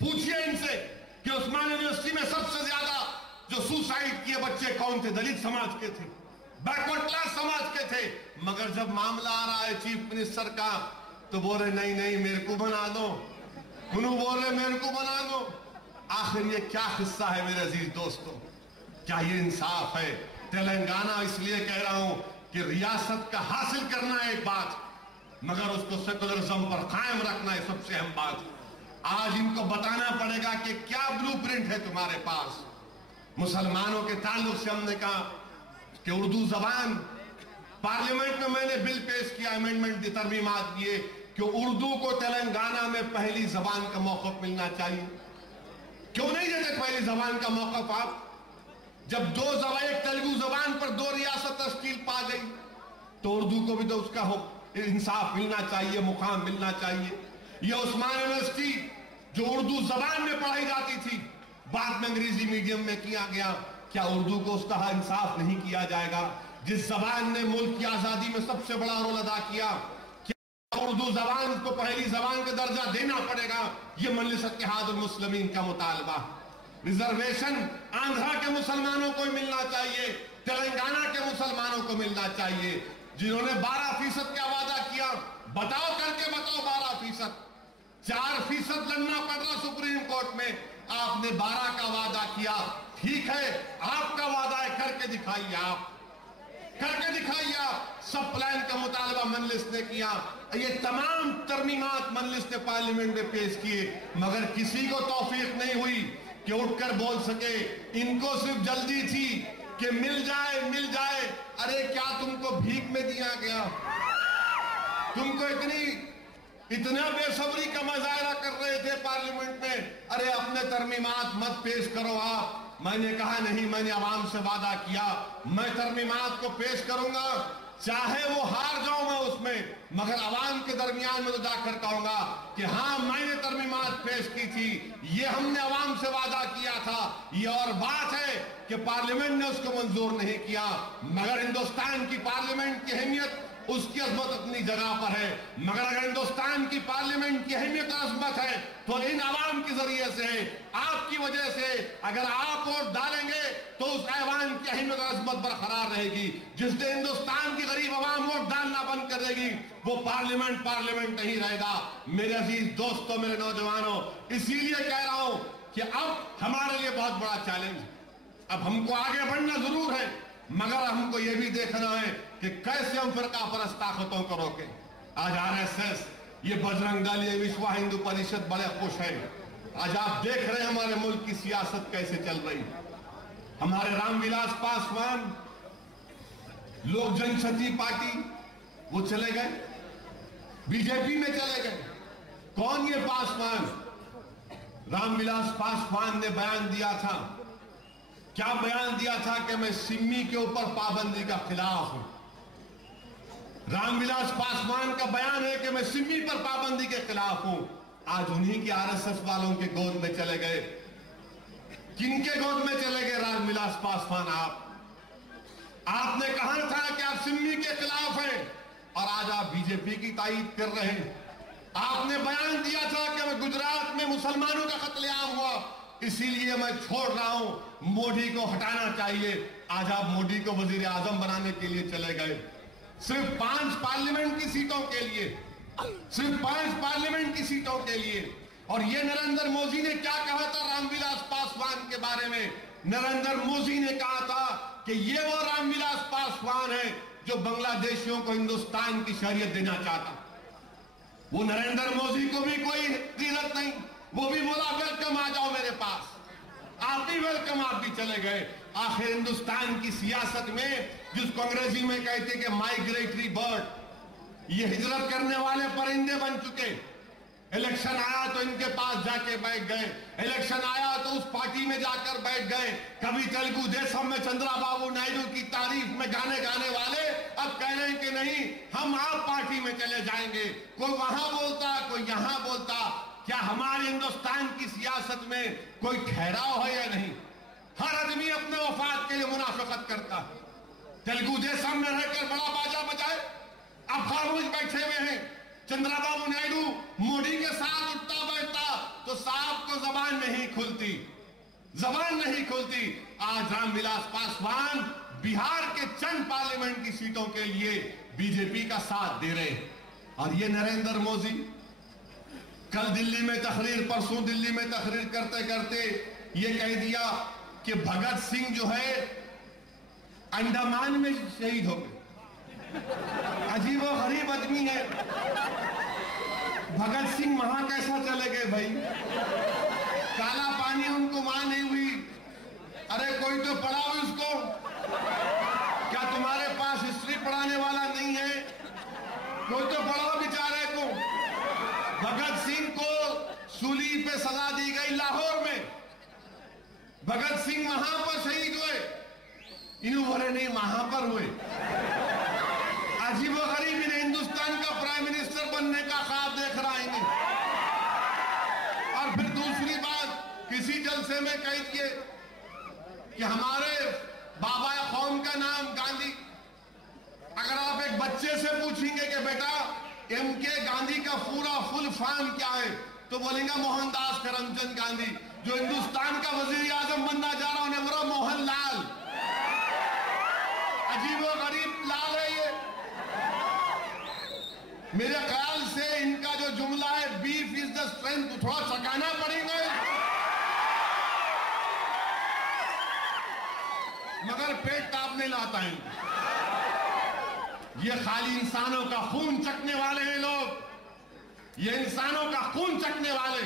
पूछिए इनसे कि उस्मान यूनिवर्सिटी में सबसे ज्यादा जो सुसाइड किए बच्चे कौन थे? दलित समाज के थे, बैकवर्ड क्लास समाज के थे। मगर जब मामला आ रहा है चीफ मिनिस्टर का तो बोल रहे नहीं नहीं मेरे को बना दो, उन्होंने बोल रहे मेरे को बना दो। आखिर ये क्या हिस्सा है मेरे अजीज दोस्तों? क्या ये इंसाफ है? तेलंगाना इसलिए कह रहा हूं कि रियासत का हासिल करना है एक बात, मगर उसको सेकुलरिज्म पर कायम रखना है सबसे अहम बात। आज इनको बताना पड़ेगा कि क्या ब्लूप्रिंट है तुम्हारे पास। मुसलमानों के ताल्लुक से हमने कहा कि उर्दू जबान, पार्लियामेंट में मैंने बिल पेश किया, अमेंडमेंट दी, तरमीमात दिए कि उर्दू को तेलंगाना में पहली जबान का मौक़िफ़ मिलना चाहिए। क्यों नहीं देते पहली जबान का मौक़िफ़ आप? जब दो जबान, एक तेलुगु जबान पर 2 रियासत तश्कील पा गई तो उर्दू को भी तो उसका इंसाफ मिलना चाहिए, मुकाम मिलना चाहिए। ये उस्मान यूनिवर्सिटी जो उर्दू जबान में पढ़ाई जाती थी, बाद में अंग्रेजी मीडियम में किया गया, क्या उर्दू को उसका इंसाफ नहीं किया जाएगा? जिस जबान ने मुल्क की आजादी में सबसे बड़ा रोल अदा किया, क्या उर्दू जबान को पहली जबान का दर्जा देना पड़ेगा? ये मजलिस इत्तेहादुल मुस्लिमीन का मुतालबा। रिजर्वेशन आंध्रा के मुसलमानों को मिलना चाहिए, तेलंगाना के मुसलमानों को मिलना चाहिए। जिन्होंने 12% का वादा किया, बताओ करके बताओ 12%, 4% लड़ना पड़ रहा सुप्रीम कोर्ट में, आपने 12 का वादा किया। ठीक है, आपका वादा है, करके दिखाइए, आप करके दिखाइए। आप सब प्लान का मुतालबा मजलिस ने किया, ये तमाम तरमीमात मजलिस ने पार्लियामेंट में पेश किए, मगर किसी को तौफीक नहीं हुई कि उठकर बोल सके। इनको सिर्फ जल्दी थी कि मिल जाए मिल जाए। अरे क्या तुमको भीख में दिया गया? तुमको इतना बेसब्री का मुजाहरा कर रहे थे पार्लियामेंट में, अरे अपने तरमीमात मत पेश करो आप। मैंने कहा नहीं, मैंने आवाम से वादा किया मैं तरमीमात को पेश करूंगा। चाहे वो हार जाऊं मैं उसमें, मगर अवाम के दरमियान में तो जाकर कहूंगा कि हाँ, मैंने तरमीमात पेश की थी, ये हमने अवाम से वादा किया था। ये और बात है कि पार्लियामेंट ने उसको मंजूर नहीं किया, मगर हिंदुस्तान की पार्लियामेंट की अहमियत, उसकी अजमत अपनी जगह पर है। मगर अगर हिंदुस्तान की पार्लियामेंट की अहमियत और अजमत है तो इन अवाम के जरिए से, आपकी वजह से, अगर आप वोट डालेंगे तो उस ऐवान की अहमियत और अजमत बरकरार रहेगी। जिस दिन हिंदुस्तान की गरीब अवाम वोट डालना बंद कर देगी, वो पार्लियामेंट नहीं रहेगा। मेरे अजीज दोस्तों, मेरे नौजवानों, इसीलिए कह रहा हूं कि अब हमारे लिए बहुत बड़ा चैलेंज है। अब हमको आगे बढ़ना जरूर है, मगर हमको यह भी देखना है कि कैसे हम फिरका परस्त ताकतों को रोके। आज आरएसएस, ये बजरंग दल, ये विश्व हिंदू परिषद बड़े खुश हैं। आज आप देख रहे हैं हमारे मुल्क की सियासत कैसे चल रही। हमारे रामविलास पासवान, लोक जनशक्ति पार्टी, वो चले गए, बीजेपी में चले गए। कौन ये पासवान? रामविलास पासवान ने बयान दिया था, क्या बयान दिया था कि मैं सिमी के ऊपर पाबंदी का खिलाफ हूं। रामविलास पासवान का बयान है कि मैं सिमी पर पाबंदी के खिलाफ हूं। आज उन्हीं के आरएसएस वालों के गोद में चले गए। किनके गोद में चले गए रामविलास पासवान? आपने कहा था कि आप सिमी के खिलाफ हैं और आज आप बीजेपी की तारीफ कर रहे हैं। आपने बयान दिया था कि मैं गुजरात में मुसलमानों का कत्लेआम हुआ, इसीलिए मैं छोड़ रहा हूं, मोदी को हटाना चाहिए। आज आप मोदी को वजीर आजम बनाने के लिए चले गए, सिर्फ 5 पार्लियामेंट की सीटों के लिए, सिर्फ 5 पार्लियामेंट की सीटों के लिए। और ये नरेंद्र मोदी ने क्या कहा था रामविलास पासवान के बारे में? नरेंद्र मोदी ने कहा था कि ये वो रामविलास पासवान है जो बांग्लादेशियों को हिंदुस्तान की शरीयत देना चाहता। वो नरेंद्र मोदी को भी कोई इज्जत नहीं, वो भी बोला वेलकम, आ जाओ मेरे पास। आप भी वेलकम, आप भी चले गए। आखिर हिंदुस्तान की सियासत में, जिसको अंग्रेजी में कहते कि माइग्रेटरी बर्ड, ये हिजरत करने वाले परिंदे बन चुके। इलेक्शन आया तो इनके पास जाके बैठ गए, इलेक्शन आया तो उस पार्टी में जाकर बैठ गए। कभी तेलुगु देशम में चंद्रबाबू नायडू की तारीफ में गाने गाने वाले अब कह रहे हैं कि नहीं, हम आप पार्टी में चले जाएंगे। कोई वहां बोलता, कोई यहां बोलता। क्या हमारे हिंदुस्तान की सियासत में कोई ठहराव है या नहीं? हर आदमी अपने वफाद के लिए मुनाफिकत करता है। तेलुगु देशम में रहकर बड़ा बाजा बजाए, अब खामोश बैठे हुए हैं। चंद्रबाबू नायडू मोदी के साथ उठता बैठता तो साहब को जबान नहीं खुलती, जबान नहीं खुलती। आज रामविलास पासवान बिहार के चंद पार्लियामेंट की सीटों के लिए बीजेपी का साथ दे रहे हैं। और ये नरेंद्र मोदी कल दिल्ली में तकरीर, परसों दिल्ली में तकरीर करते करते ये कह दिया कि भगत सिंह जो है अंडमान में शहीद हो गए। अजीब और गरीब आदमी है। भगत सिंह वहां कैसा चले गए भाई? काला पानी उनको वहां नहीं हुई। अरे कोई तो पढ़ाओ इसको। क्या तुम्हारे पास हिस्ट्री पढ़ाने वाला नहीं है? कोई तो पढ़ाओ बेचारे को। भगत सिंह को सूली पे सजा दी गई लाहौर में। भगत सिंह वहां पर शहीद हुए, इन्होंने नहीं वहां पर हुए। अजीब गरीब, इन्हें हिंदुस्तान का प्राइम मिनिस्टर बनने का ख्वाब देख रहा है। और फिर दूसरी बात, किसी जलसे में कह दिए कि हमारे बाबा कौम का नाम गांधी। अगर आप एक बच्चे से पूछेंगे कि बेटा एमके गांधी का पूरा फुल फॉर्म क्या है, तो बोलेंगे मोहनदास करमचंद गांधी। जो हिंदुस्तान का वजीर आजम बनना जा रहा है वो मोहनलाल। अजीब और गरीब लाल है ये। मेरे ख्याल से इनका जो जुमला है बीफ इज द स्ट्रेंथ, थोड़ा चकाना पड़ेगा। मगर पेट टाप नहीं लाता है। ये खाली इंसानों का खून चखने वाले हैं लोग, ये इंसानों का खून चखने वाले,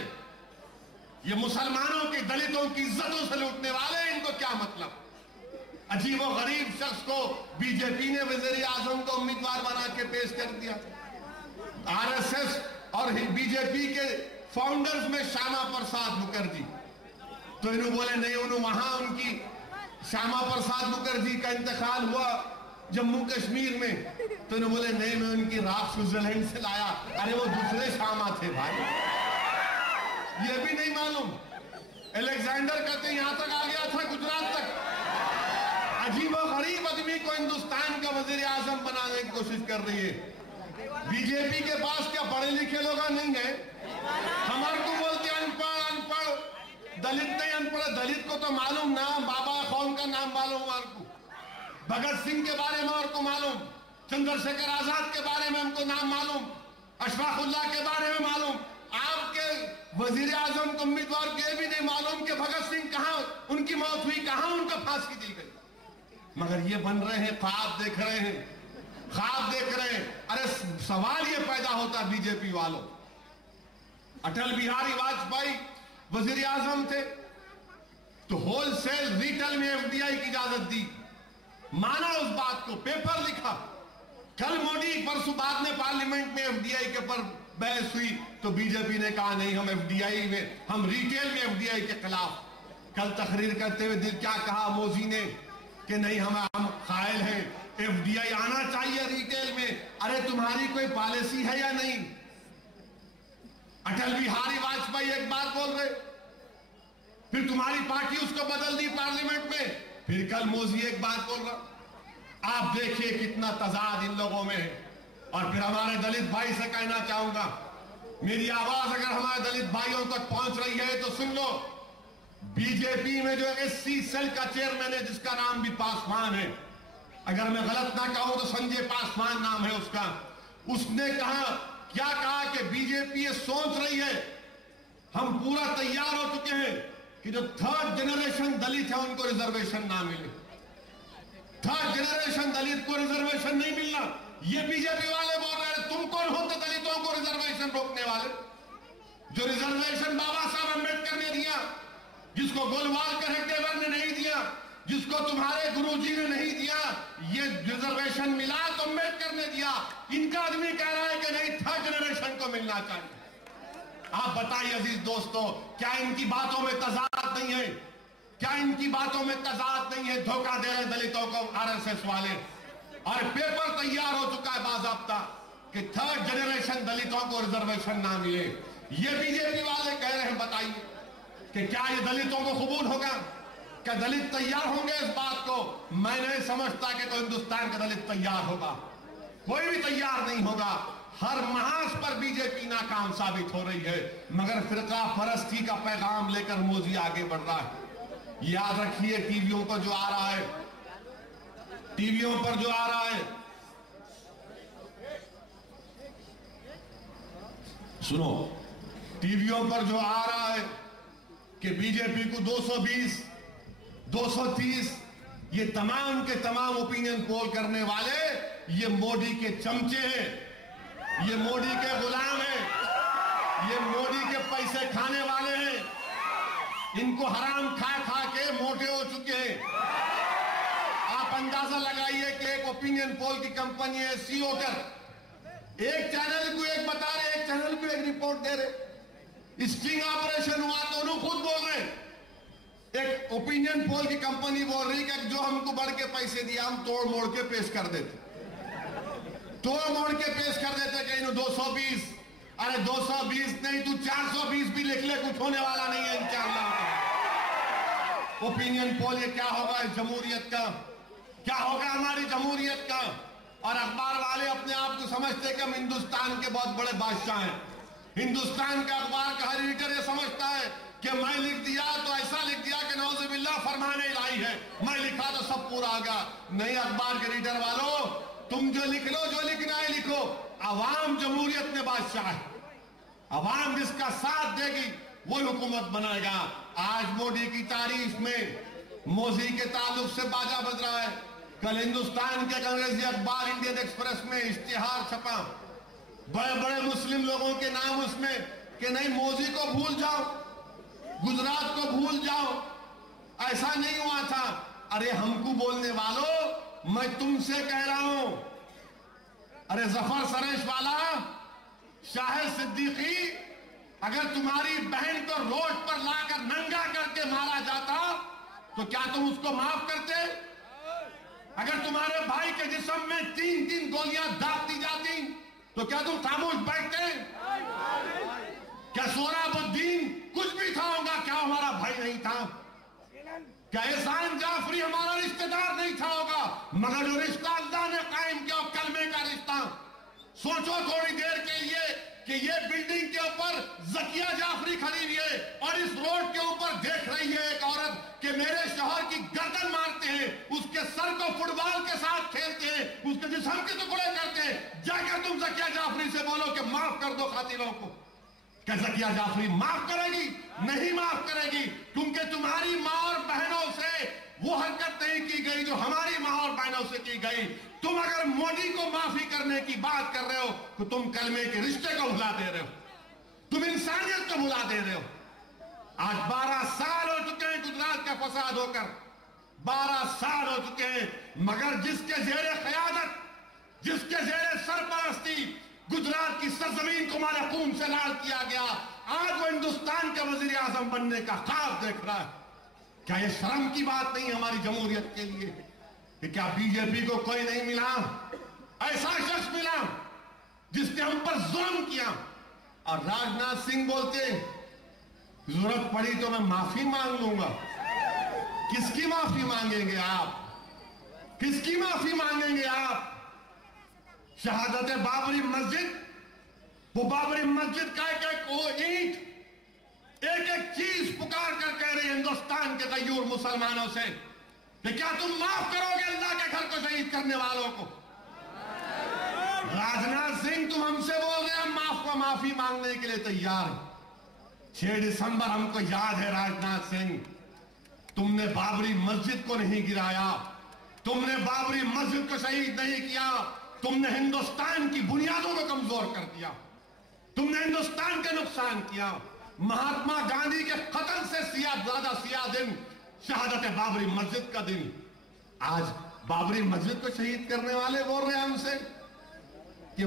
ये मुसलमानों की, दलितों की इज्जतों से लूटने वाले। इनको क्या मतलब? अजीब और गरीब शख्स को बीजेपी ने वजीर आजम को उम्मीदवार बना के पेश कर दिया। आरएसएस और बीजेपी के फाउंडर्स में श्यामा प्रसाद मुखर्जी, तो इन्होंने बोले नहीं, उन्होंने वहां उनकी श्यामा प्रसाद मुखर्जी का इंतकाल हुआ जम्मू कश्मीर में, तो उन्होंने बोले नहीं मैं उनकी राख स्विट्जरलैंड से लाया। अरे वो दूसरे शामा थे भाई, ये भी नहीं मालूम। अलेक्जेंडर कहते यहां तक आ गया था, गुजरात तक। अजीब और गरीब आदमी को हिंदुस्तान का वजीर आजम बनाने की कोशिश कर रही है। बीजेपी के पास क्या पढ़े लिखे लोग नहीं है? हमारे को बोलते अनपढ़ अनपढ़, दलित नहीं अनपढ़। दलित को तो मालूम नाम, बाबा कौन का नाम मालूम हमारे को, भगत सिंह के बारे में हमारे को मालूम, चंद्रशेखर आजाद के बारे में हमको नाम मालूम, अशफाकुल्लाह के बारे में मालूम। आपके वजीर आजम को उम्मीदवार के भी नहीं मालूम कि भगत सिंह कहां उनकी मौत हुई, कहां उनका फांसी दी गई। मगर ये बन रहे हैं, ख्वाब देख रहे हैं, ख्वाब देख रहे हैं। अरे सवाल ये पैदा होता बीजेपी वालों, अटल बिहारी वाजपेयी वजीर आजम थे तो होलसेल रिटेल में एफडीआई की इजाजत दी, माना उस बात को, पेपर लिखा। कल मोदी परसों बाद में पार्लियामेंट में एफडीआई के पर बहस हुई तो बीजेपी ने कहा नहीं हम एफडीआई में, हम रिटेल में एफडीआई के खिलाफ। कल तकरीर करते हुए दिल क्या कहा मोदी ने कि नहीं हम कायल हैं, एफडीआई आना चाहिए रिटेल में। अरे तुम्हारी कोई पॉलिसी है या नहीं? अटल बिहारी वाजपेयी एक बात बोल रहे, फिर तुम्हारी पार्टी उसको बदल दी पार्लियामेंट में, फिर कल मोदी एक बात बोल रहा। आप देखिए कितना तजाद इन लोगों में है। और फिर हमारे दलित भाई से कहना चाहूंगा, मेरी आवाज अगर हमारे दलित भाइयों तक पहुंच रही है तो सुन लो। बीजेपी में जो एससी सेल का चेयरमैन है जिसका नाम भी पासवान है, अगर मैं गलत ना कहूं तो संजय पासवान नाम है उसका, उसने कहा क्या कहा कि बीजेपी ये सोच रही है, हम पूरा तैयार हो चुके हैं कि जो थर्ड जनरेशन दलित है उनको रिजर्वेशन ना मिले। थर्ड जनरेशन दलित को रिजर्वेशन नहीं मिलना, ये बीजेपी वाले बोल रहे हैं। तुम कौन होते दलितों को रिजर्वेशन रोकने वाले? जो रिजर्वेशन बाबा साहब अम्बेडकर ने दिया, जिसको गोलवालकर हेगडेवर ने नहीं दिया, जिसको तुम्हारे गुरुजी ने नहीं दिया, ये रिजर्वेशन मिला तो अम्बेडकर ने दिया। इनका आदमी कह रहा है कि नहीं थर्ड जनरेशन को मिलना चाहिए। आप बताइए अजीज दोस्तों, क्या इनकी बातों में तजाद नहीं है? क्या इनकी बातों में तजाद नहीं है? धोखा दे रहे दलितों को आरएसएस वाले। और पेपर तैयार हो चुका है बाज़ाब्ता कि थर्ड जनरेशन दलितों को रिजर्वेशन ना मिले। ये बीजेपी वाले कह रहे हैं। बताइए कि क्या ये दलितों को कबूल होगा? क्या दलित तैयार होंगे इस बात को? मैं नहीं समझता कि कोई हिंदुस्तान का दलित तैयार होगा, कोई भी तैयार नहीं होगा। हर महाज पर बीजेपी नाकाम साबित हो रही है, मगर फिरका परस्ती का पैगाम लेकर मोदी आगे बढ़ रहा है। याद रखिए टीवियों पर जो आ रहा है, टीवियों पर जो आ रहा है, सुनो, टीवियों पर जो आ रहा है कि बीजेपी को 220, 230, ये तमाम के तमाम ओपिनियन पोल करने वाले ये मोदी के चमचे हैं, ये मोदी के गुलाम हैं, ये मोदी के पैसे खाने वाले हैं। इनको हराम खा खा के मोटे हो चुके हैं। आप अंदाजा लगाइए कि एक ओपिनियन पोल की कंपनी है सीओटर, एक चैनल को एक बता रहे, एक चैनल को एक रिपोर्ट दे रहे। स्टिंग ऑपरेशन हुआ तो उन्होंने खुद बोल रहे, एक ओपिनियन पोल की कंपनी बोल रही कि जो हमको बढ़ के पैसे दिया हम तोड़ मोड़ के पेश कर देते, तोड़ मोड़ के पेश कर देते कि 220, अरे 220 नहीं तू 420 भी लिख ले, कुछ होने वाला नहीं है इंशाअल्लाह। ओपिनियन पोल ये क्या होगा जमहूरियत का, क्या होगा हमारी जमहूरियत का? और अखबार वाले अपने आप को समझते कि हम हिंदुस्तान के बहुत बड़े बादशाह हैं। हिंदुस्तान का अखबार का हर एडिटर ये समझता है कि मैं लिख दिया तो ऐसा लिख दिया कि नौजुबिल्लाह फरमाने इलाही है, मैं लिखा तो सब पूरा होगा। नहीं अखबार के एडिटर वालों, तुम जो लिख लो, जो लिखना है लिखो। अवाम जमहूरियत में बादशाह है, अवाम जिसका साथ देगी वो हुकूमत बनाएगा। आज मोदी की तारीफ में मोदी के ताल्लुक से बाजा बज रहा है। कल हिंदुस्तान के अंग्रेजी अखबार इंडियन एक्सप्रेस में इश्तिहार छपा, बड़े बड़े मुस्लिम लोगों के नाम उसमें कि नहीं मोदी को भूल जाओ, गुजरात को भूल जाओ, ऐसा नहीं हुआ था। अरे हमको बोलने वालों, मैं तुमसे कह रहा हूं, अरे जफर सरेश वाला, शाहिद सिद्दीकी, अगर तुम्हारी बहन को रोड पर लाकर नंगा करके मारा जाता तो क्या तुम उसको माफ करते? अगर तुम्हारे भाई के जिस्म में 3-3 गोलियां दाग दी जाती तो क्या तुम खामोश बैठते? क्या सोहराबुद्दीन कुछ भी था होगा, क्या हमारा भाई नहीं था? क्या एहसान जाफरी हमारा रिश्तेदार नहीं था होगा, मगर जो रिश्ता अल्लाह ने कायम किया कलमे का रिश्ता। सोचो थोड़ी देर के लिए कि ये बिल्डिंग के ऊपर जकिया जाफरी खड़ी हुई है और इस रोड के ऊपर देख रही है एक औरत कि मेरे शौहर की गर्दन मारते हैं, उसके सर को फुटबॉल के साथ खेलते हैं, उसके जिस्म के टुकड़े करते हैं। जाकर तुम जकिया जाफरी से बोलो कि माफ कर दो कातिलों को। क्या जकिया जाफरी माफ करेगी? नहीं माफ करेगी, क्योंकि तुम्हारी माँ और बहनों से वो हरकत नहीं की गई जो हमारी माँ और बहनों से की गई। तुम अगर मोदी को माफी करने की बात कर रहे हो तो तुम कलमे के रिश्ते को भुला दे रहे हो, तुम इंसानियत को भुला दे रहे हो। आज 12 साल हो चुके हैं गुजरात का फसाद होकर, 12 साल हो चुके हैं, मगर जिसके जेरे क़यादत, जिसके जेरे सरपरस्ती गुजरात की सरजमीन को माला खून से लाल किया गया, आज वो हिंदुस्तान के वजीर आजम बनने का ख्वाब देख रहा है। क्या ये शर्म की बात नहीं हमारी जमहूरियत के लिए कि क्या बीजेपी को कोई नहीं मिला, ऐसा शख्स मिला जिसने हम पर जुल्म किया? और राजनाथ सिंह बोलते जरूरत पड़ी तो मैं माफी मांग लूंगा। किसकी माफी मांगेंगे आप? किसकी माफी मांगेंगे आप? शहादत बाबरी मस्जिद, वो बाबरी मस्जिद का एक ईंट, एक एक चीज पुकार कर कह रही है हिंदुस्तान के गयूर मुसलमानों से कि क्या तुम माफ करोगे अल्लाह के घर को शहीद करने वालों को? राजनाथ सिंह तुम हमसे बोल रहे हैं माफी मांगने के लिए तैयार है। 6 दिसंबर हमको याद है राजनाथ सिंह, तुमने बाबरी मस्जिद को नहीं गिराया, तुमने बाबरी मस्जिद को शहीद नहीं किया, तुमने हिंदुस्तान की बुनियादों को कमजोर कर दिया, तुमने हिंदुस्तान का नुकसान किया। महात्मा गांधी के कत्ल से ज्यादा सिया दिन शहादत बाबरी मस्जिद का दिन। आज बाबरी मस्जिद को शहीद करने वाले बोल रहे हैं हमसे कि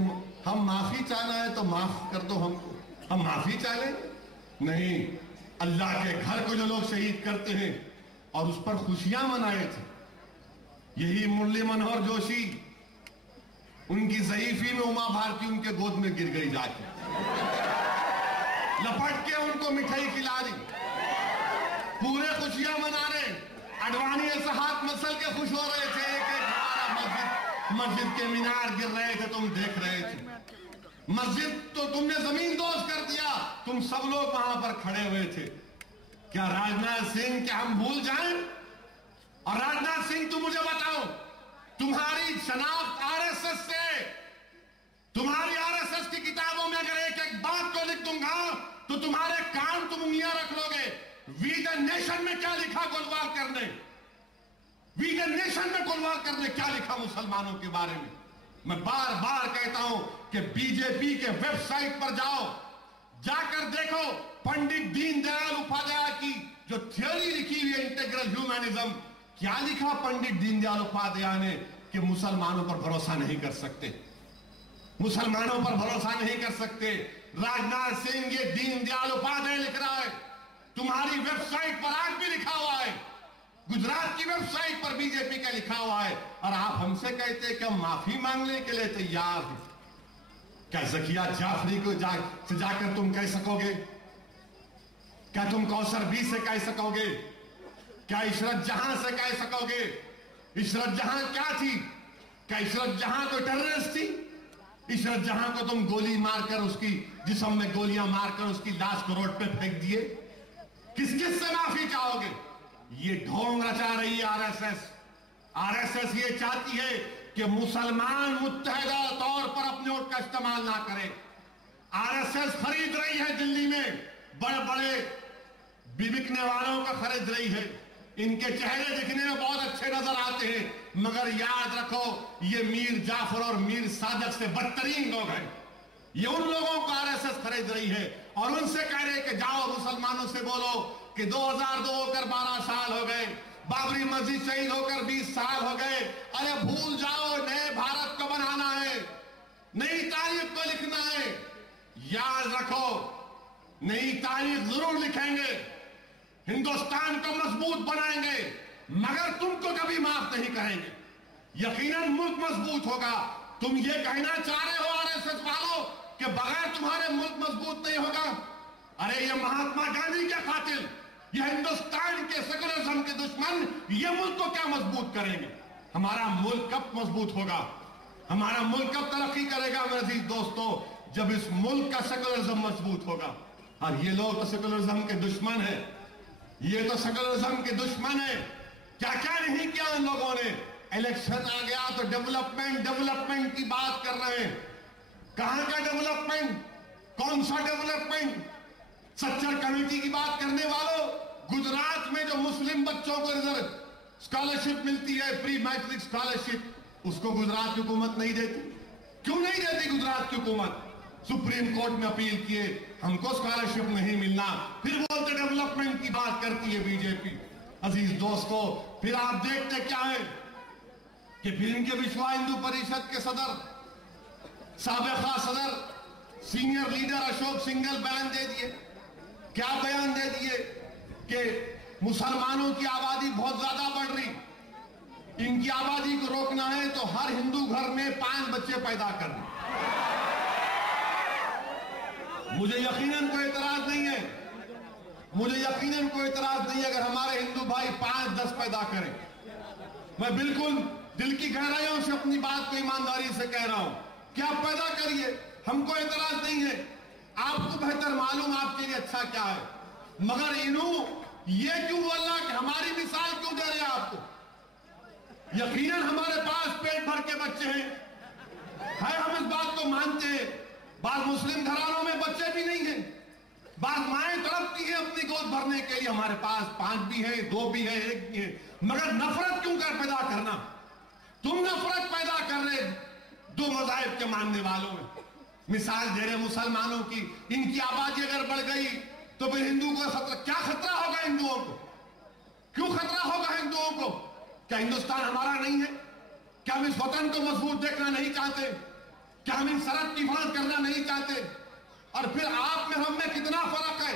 हम माफी चाहना है तो माफ कर दो हमको, हम माफी चाहे नहीं। अल्लाह के घर को जो लोग शहीद करते हैं और उस पर खुशियां मनाए थे, यही मुरली मनोहर जोशी, उनकी ज़ईफी में उमा भारती उनके गोद में गिर गई जाके, लपट के उनको मिठाई खिला दी, पूरे खुशियां मना रहे। अडवाणी ऐसा हाथ मसल के खुश हो रहे थे कि हमारा मस्जिद के मीनार गिर रहे थे, तुम देख रहे थे। मस्जिद तो तुमने जमीन दोज कर दिया, तुम सब लोग वहां पर खड़े हुए थे। क्या राजनाथ सिंह क्या हम भूल जाएं? और राजनाथ सिंह तुम मुझे बताओ, तुम्हारी शनाख्त आरएसएस से, तुम्हारी आरएसएस की किताबों में अगर एक एक बात को लिख दूंगा तो तुम्हारे कान तुम उंगलियां रख लोगे। वी द नेशन में क्या लिखा गोलवाल करने, वी द नेशन में गोलवाल करने क्या लिखा मुसलमानों के बारे में? मैं बार बार कहता हूं कि बीजेपी के वेबसाइट पर जाओ, जाकर देखो पंडित दीनदयाल उपाध्याय की जो थ्योरी लिखी हुई है इंटीग्रल ह्यूमनिज्म, क्या लिखा पंडित दीनदयाल उपाध्याय ने कि मुसलमानों पर भरोसा नहीं कर सकते, मुसलमानों पर भरोसा नहीं कर सकते। राजनाथ सिंह ये दीनदयाल उपाध्याय लिख रहा है, तुम्हारी वेबसाइट पर आज भी लिखा हुआ है, गुजरात की वेबसाइट पर बीजेपी का लिखा हुआ है, और आप हमसे कहते हैं कि हम माफी मांगने के लिए तैयार हैं। क्या जकिया जाफरी को जाकर तुम कह सकोगे? क्या तुम कौसर बी से कह सकोगे? क्या इशरत जहां से कह सकोगे? इशरत जहां क्या थी? क्या इशरत जहां कोई टेररिस्ट थी? इशरत जहां को तुम गोली मारकर, उसकी जिस्म में गोलियां मारकर उसकी लाश को रोड पे फेंक दिए। किस किस से माफी चाहोगे? ये ढोंग रचा रही है आरएसएस। आरएसएस ये चाहती है कि मुसलमान मुत्तहदा तौर पर अपने वोट का इस्तेमाल ना करें। आरएसएस खरीद रही है दिल्ली में, बड़े बड़े बिकने वालों का खरीद रही है। इनके चेहरे दिखने में बहुत अच्छे नजर आते हैं, मगर याद रखो ये मीर जाफर और मीर सादक से बदतरीन लोग हैं। ये उन लोगों को आरएसएस खरीद रही है और उनसे कह रहे कि जाओ मुसलमानों से बोलो कि 2002 होकर 12 साल हो गए, बाबरी मस्जिद शहीद होकर 20 साल हो गए, अरे भूल जाओ, नए भारत को बनाना है, नई तारीख को लिखना है। याद रखो नई तारीख जरूर लिखेंगे, हिंदुस्तान को मजबूत बनाएंगे, मगर तुमको कभी माफ नहीं करेंगे। यकीनन मुल्क मजबूत होगा। तुम ये कहना चाह रहे हो आरएसएस वालों कि बगैर तुम्हारे मुल्क मजबूत नहीं होगा? अरे ये महात्मा गांधी के कातिल, ये हिंदुस्तान के सेकुलरिज्म के दुश्मन ये मुल्क को क्या मजबूत करेंगे? हमारा मुल्क कब मजबूत होगा? हमारा मुल्क कब तरक्की करेगा मेरे अजीज दोस्तों? जब इस मुल्क का सेकुलरिज्म मजबूत होगा। और ये लोग तो सेकुलरिज्म के दुश्मन है, ये तो सेकुलरिज्म के दुश्मन है। क्या क्या नहीं किया इन लोगों ने। इलेक्शन आ गया तो डेवलपमेंट की बात कर रहे हैं। कहां का डेवलपमेंट? कौन सा डेवलपमेंट? सच्चर कमेटी की बात करने वालों, गुजरात में जो मुस्लिम बच्चों को रिजर्व स्कॉलरशिप मिलती है, प्री मैट्रिक स्कॉलरशिप, उसको गुजरात की हुकूमत नहीं देती। क्यों नहीं देती गुजरात की हुकूमत? सुप्रीम कोर्ट में अपील किए, हमको स्कॉलरशिप नहीं मिलना, फिर बोलते डेवलपमेंट की बात करती है बीजेपी। अजीज दोस्तों, फिर आप देखते क्या है कि फिर इनके विश्व हिंदू परिषद के सदर, साबिका सदर, सीनियर लीडर अशोक सिंघल बयान दे दिए। क्या बयान दे दिए कि मुसलमानों की आबादी बहुत ज्यादा बढ़ रही, इनकी आबादी को रोकना है तो हर हिंदू घर में 5 बच्चे पैदा करना। मुझे यकीनन कोई एतराज नहीं है, मुझे यकीनन कोई एतराज नहीं है अगर हमारे हिंदू भाई 5-10 पैदा करें। मैं बिल्कुल दिल की गहराइयों से अपनी बात को ईमानदारी से कह रहा हूं कि आप पैदा करिए, हमको एतराज नहीं है। आपको बेहतर मालूम आपके लिए अच्छा क्या है, मगर इन्हों ये क्यों बोलना कि हमारी मिसाल क्यों दे रहे हैं आपको? यकीनन हमारे पास पेट भर के बच्चे हैं, हम इस बात को मानते हैं। बाद मुस्लिम घरानों में बच्चे भी नहीं हैं, बाद माएं तड़पती हैं अपनी गोद भरने के लिए। हमारे पास 5 भी है, 2 भी है, 1 भी है, मगर नफरत क्यों कर पैदा करना? तुम नफरत पैदा कर रहे 2 मज़ाहिब के मानने वालों में। मिसाल दे रहे मुसलमानों की, इनकी आबादी अगर बढ़ गई तो फिर हिंदू को क्या खतरा होगा? हिंदुओं को क्यों खतरा होगा? हिंदुओं को क्या हिंदुस्तान हमारा नहीं है? क्या हम इस वतन को मजबूत देखना नहीं चाहते? क्या हम इन सरहद की हिफाजत करना नहीं चाहते? और फिर आप में हम में कितना फर्क है?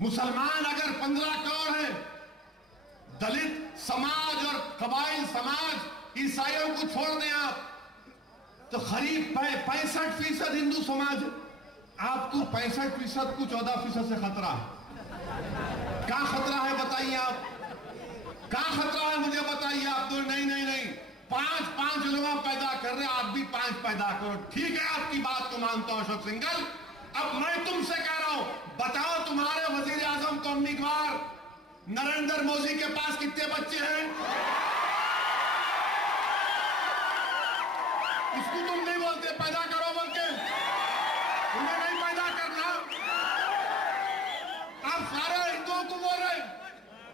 मुसलमान अगर 15 करोड़ है, दलित समाज और कबाइल समाज, ईसाइयों को छोड़ दें आप, तो करीब 65% हिंदू समाज है। आपको 65% को 14% से खतरा है। क्या खतरा है बताइए आप? क्या खतरा है मुझे बताइए आप? तो नहीं 5 लोग पैदा कर रहे, आप भी 5 पैदा करो। ठीक है, आपकी बात को मानता हूं अशोक सिंघल। अब मैं तुमसे कह रहा हूं, बताओ तुम्हारे वजीर आजम को उम्मीदवार नरेंद्र मोदी के पास कितने बच्चे हैं? उसको तुम नहीं बोलते पैदा करो बोल के, तुम्हें नहीं पैदा करना। आप सारे हिंदुओं को बोल रहे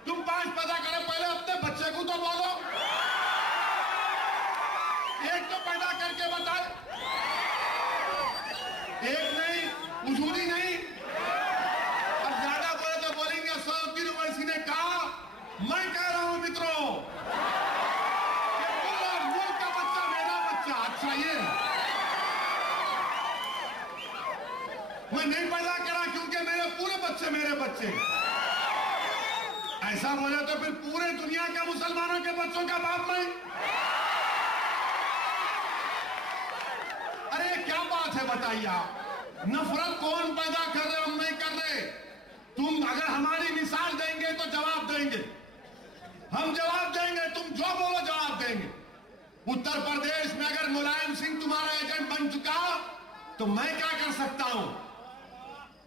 तुम 5 पैदा करो, पहले अपने बच्चे को तो बोलो, एक तो पैदा करके बताए। एक नहीं, उसूली नहीं, और ज्यादा बोले तो बोलेंगे 100 वैसी ने कहा। मैं कह रहा हूं मित्रों, मुल्क का बच्चा मेरा बच्चा। अच्छा, ये मैं नहीं पैदा करा क्योंकि मेरे पूरे बच्चे मेरे बच्चे। ऐसा बोले तो फिर पूरे दुनिया के मुसलमानों के बच्चों का बाप मैं। अरे क्या बात है बताइए आप? नफरत कौन पैदा कर रहे? हम नहीं कर रहे। तुम अगर हमारी मिसाल देंगे तो जवाब देंगे, हम जवाब देंगे, तुम जो बोलो जवाब देंगे। उत्तर प्रदेश में अगर मुलायम सिंह तुम्हारा एजेंट बन चुका तो मैं क्या कर सकता हूं?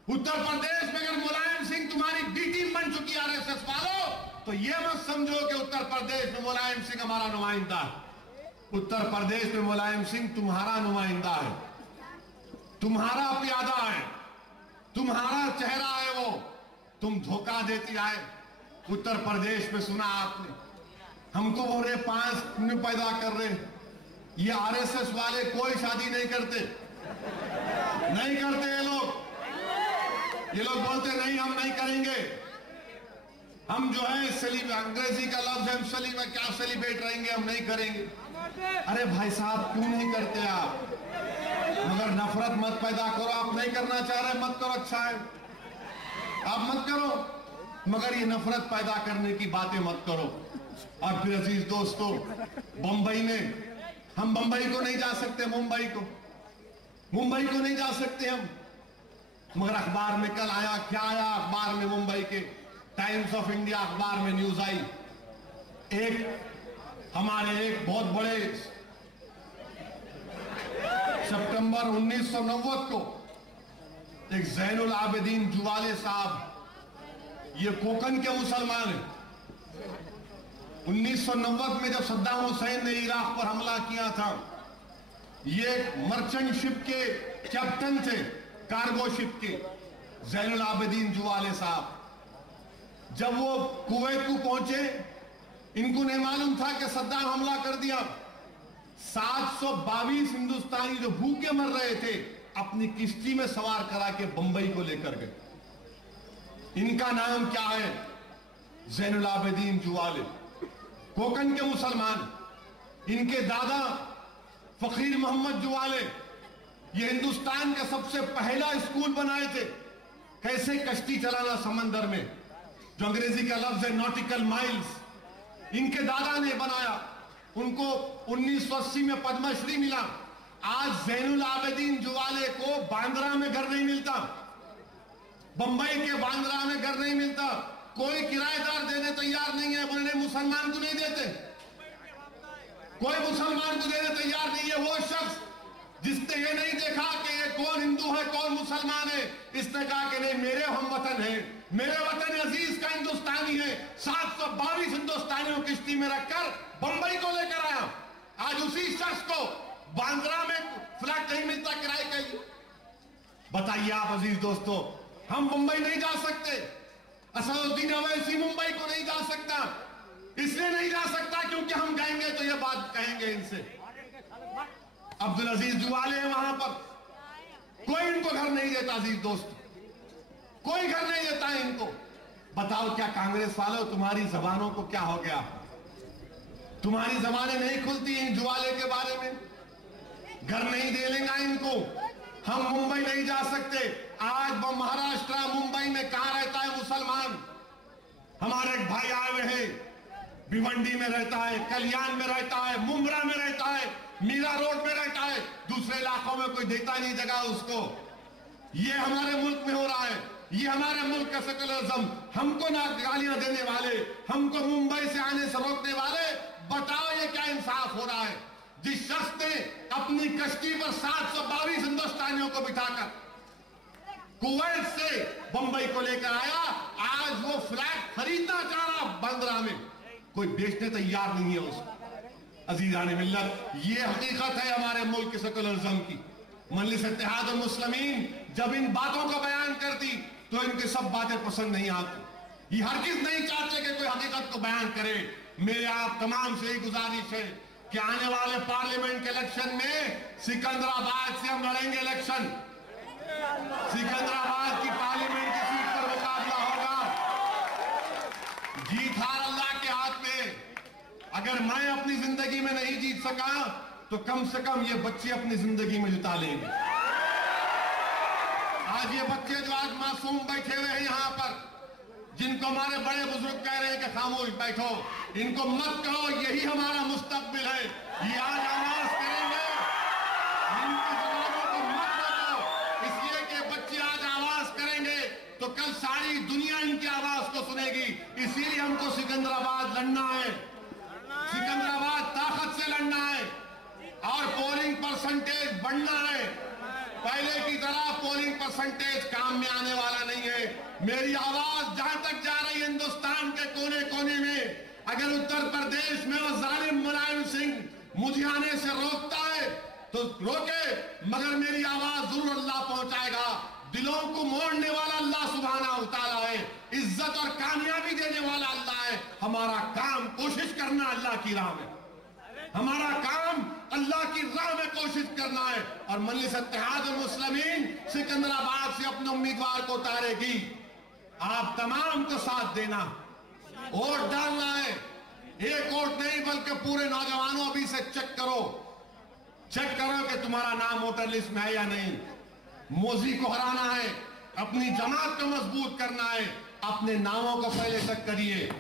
उत्तर प्रदेश में अगर मुलायम सिंह तुम्हारी बी टीम बन चुकी आरएसएस वालों, तो यह मत समझो कि उत्तर प्रदेश में मुलायम सिंह हमारा नुमाइंदा है। उत्तर प्रदेश में मुलायम सिंह तुम्हारा नुमाइंदा है, तुम्हारा प्यादा है, तुम्हारा चेहरा है वो। तुम धोखा देती आए। उत्तर प्रदेश में सुना आपने, हमको बोल रहे 5 पैदा कर रहे। ये आरएसएस वाले कोई शादी नहीं करते ये लोग बोलते नहीं हम नहीं करेंगे। हम जो है अंग्रेजी का लफ्ज है क्या सेलिब्रेट रहेंगे, हम नहीं करेंगे। अरे भाई साहब, क्यों नहीं करते आप? मगर नफरत मत पैदा करो। आप नहीं करना चाह रहे, मत करो, अच्छा है, आप मत करो, मगर ये नफरत पैदा करने की बातें मत करो। और फिर अजीज दोस्तों, बंबई में हम बंबई को नहीं जा सकते, मुंबई को नहीं जा सकते हम, मगर अखबार में कल आया, क्या आया अखबार में, मुंबई के टाइम्स ऑफ इंडिया अखबार में न्यूज आई, हमारे एक बहुत बड़े सितंबर 1990 को एक जैनुल आबिदीन जुवाले साहब, ये कोकन के मुसलमान हैं। 1990 में जब सद्दाम हुसैन ने इराक पर हमला किया था, ये मर्चेंट शिप के कैप्टन थे, कार्गो शिप के, जैनुल आबिदीन जुवाले साहब। जब वो कुवैत को पहुंचे, इनको नहीं मालूम था कि सद्दाम हमला कर दिया। 722 हिंदुस्तानी जो भूखे मर रहे थे, अपनी किश्ती में सवार करा के बंबई को लेकर गए। इनका नाम क्या है? जैनुल आबिदीन जुवाले, कोकन के मुसलमान। इनके दादा फकीर मोहम्मद जुवाले, ये हिंदुस्तान का सबसे पहला स्कूल बनाए थे, कैसे कश्ती चलाना समंदर में, जो अंग्रेजी का लफ्ज है नॉटिकल माइल्स, इनके दादा ने बनाया। उनको 1980 में पद्मश्री मिला। आज जैनुल आबिदीन जुवाले को बांद्रा में घर नहीं मिलता, बंबई के बांद्रा में घर नहीं मिलता, कोई किराएदार देने तैयार नहीं है। बोले मुसलमान को नहीं देते, कोई मुसलमान को देने तैयार नहीं है। वो शख्स जिसने ये नहीं देखा कि ये कौन हिंदू है कौन मुसलमान है, इसने कहा कि नहीं मेरे हमवतन है, मेरे वतन अजीज का हिंदुस्तानी है। 722 हिंदुस्तानियों को किश्ती में रखकर बंबई को लेकर आया। आज उसी शख्स को बांद्रा में फ्लैट नहीं मिलता किराए का ही। बताइए आप अजीज दोस्तों, हम मुंबई नहीं जा सकते। असदुद्दीन अवैसी मुंबई को नहीं जा सकता, इसलिए नहीं जा सकता क्योंकि हम कहेंगे तो ये बात कहेंगे इनसे। अब्दुल अजीज जुवाले हैं वहां पर, कोई इनको घर नहीं देता अजीज दोस्त, कोई घर नहीं देता है इनको। बताओ क्या कांग्रेस वालों, तुम्हारी जबानों को क्या हो गया? तुम्हारी जबानें नहीं खुलती हैं जुवाले के बारे में, घर नहीं दे लेगा इनको। हम मुंबई नहीं जा सकते। आज वो महाराष्ट्र मुंबई में कहां रहता है मुसलमान? हमारे एक भाई आए हुए हैं, भिवंडी में रहता है, कल्याण में रहता है, मुंब्रा में रहता है, मीरा रोड में रहता है, दूसरे इलाकों में कोई देता नहीं जगह उसको। ये हमारे मुल्क में हो रहा है, ये हमारे मुल्क का सेकुलरिज्म। हमको ना गालियां देने वाले, हमको मुंबई से आने से रोकने वाले, बताओ ये क्या इंसाफ हो रहा है? जिस शख्स ने अपनी कश्ती पर 722 हिंदुस्तानियों को बिठाकर कुवैत से बंबई को लेकर आया, आज वो फ्लैट खरीदना चाह रहा बांद्रा में, कोई बेचने तैयार नहीं है उसको। अजीजान मिल्लत, ये हकीकत है हमारे मुल्क के सेकुलरिज्म की। मजलिस इत्तेहादुल मुस्लिमीन जब इन बातों का बयान करती तो इनकी सब बातें पसंद नहीं आती। ये हरगिज़ नहीं चाहते कि कोई हकीकत को बयान करे। मेरे आप तमाम से एक गुजारिश है कि आने वाले पार्लियामेंट के इलेक्शन में सिकंदराबाद से हम लड़ेंगे इलेक्शन। सिकंदराबाद की पार्लियामेंट की सीट पर मुकाबला होगा। जीत हार अल्लाह के हाथ में। अगर मैं अपनी जिंदगी में नहीं जीत सका तो कम से कम ये बच्चे अपनी जिंदगी में जिता लेंगे। आज ये बच्चे जो आज मासूम बैठे हुए हैं यहां पर, जिनको हमारे बड़े बुजुर्ग कह रहे हैं कि खामोश बैठो, इनको मत कहो, यही हमारा मुस्तकबिल है, ये आज आवाज करेंगे, इनकी जबानों को मत रोको। इसलिए कि बच्चे आज आवाज करेंगे तो कल सारी दुनिया इनकी आवाज को सुनेगी। इसीलिए हमको सिकंदराबाद लड़ना है, सिकंदराबाद ताकत से लड़ना है और पोलिंग परसेंटेज बढ़ना है। पहले की तरह पोलिंग परसेंटेज काम में आने वाला नहीं है। मेरी आवाज जहां तक जा रही है हिंदुस्तान के कोने कोने में, अगर उत्तर प्रदेश में वो जालिम मुलायम सिंह मुझे आने से रोकता है तो रोके, मगर मेरी आवाज जरूर अल्लाह पहुंचाएगा। दिलों को मोड़ने वाला अल्लाह सुब्हाना व तआला है, इज्जत और कामयाबी देने वाला अल्लाह है। हमारा काम कोशिश करना अल्लाह की राह में, हमारा काम अल्लाह की राह में कोशिश करना है। और मजलिस इत्तेहादुल मुस्लिमीन सिकंदराबाद से अपने उम्मीदवार को उतारेगी। आप तमाम को साथ देना, वोट डालना है। एक वोट नहीं बल्कि पूरे नौजवानों अभी से चेक करो कि तुम्हारा नाम वोटर लिस्ट में है या नहीं। मोदी को हराना है, अपनी जमात को मजबूत करना है। अपने नामों को पहले चेक करिए,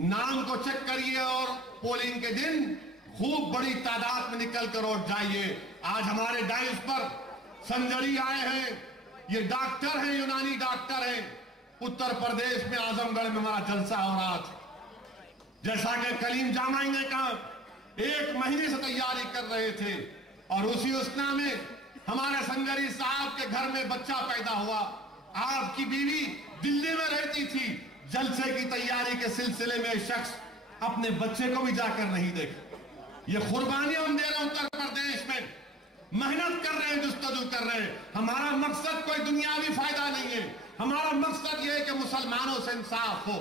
नाम को चेक करिए और पोलिंग के दिन खूब बड़ी तादाद में निकल कर वोट जाइए। आज हमारे डाइस पर संजरी आए हैं, ये डॉक्टर हैं, यूनानी डॉक्टर हैं। उत्तर प्रदेश में आजमगढ़ में हमारा जलसा हो रहा था। जैसा कि कलीम जामाई ने कहा, 1 महीने से तैयारी कर रहे थे और उसी उसना में हमारे संजरी साहब के घर में बच्चा पैदा हुआ। आपकी बीवी दिल्ली में रहती थी, जलसे की तैयारी के सिलसिले में शख्स अपने बच्चे को भी जाकर नहीं देखा। ये कुर्बानी हम दे रहे हैं उत्तर प्रदेश में, मेहनत कर रहे हैं, जुस्तजू कर रहे हैं। हमारा मकसद कोई दुनियावी फायदा नहीं है, हमारा मकसद यह है कि मुसलमानों से इंसाफ हो,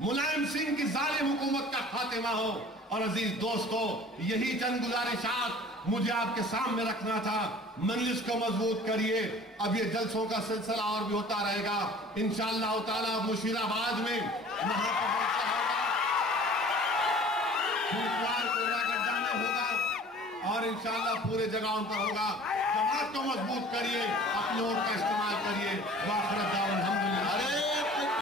मुलायम सिंह की जालिम हुकूमत का खात्मा हो। और अजीज दोस्तों, यही चंद गुजारिशात मुझे आपके सामने रखना था। मजलिस को मजबूत करिए। अब ये जलसों का सिलसिला और भी होता रहेगा इंशाअल्लाह ताला। मुशीराबाद में वहां पर होगा और इंशाअल्लाह पूरे जगहों पर होगा। जमात को मजबूत करिए, अपने वोट का इस्तेमाल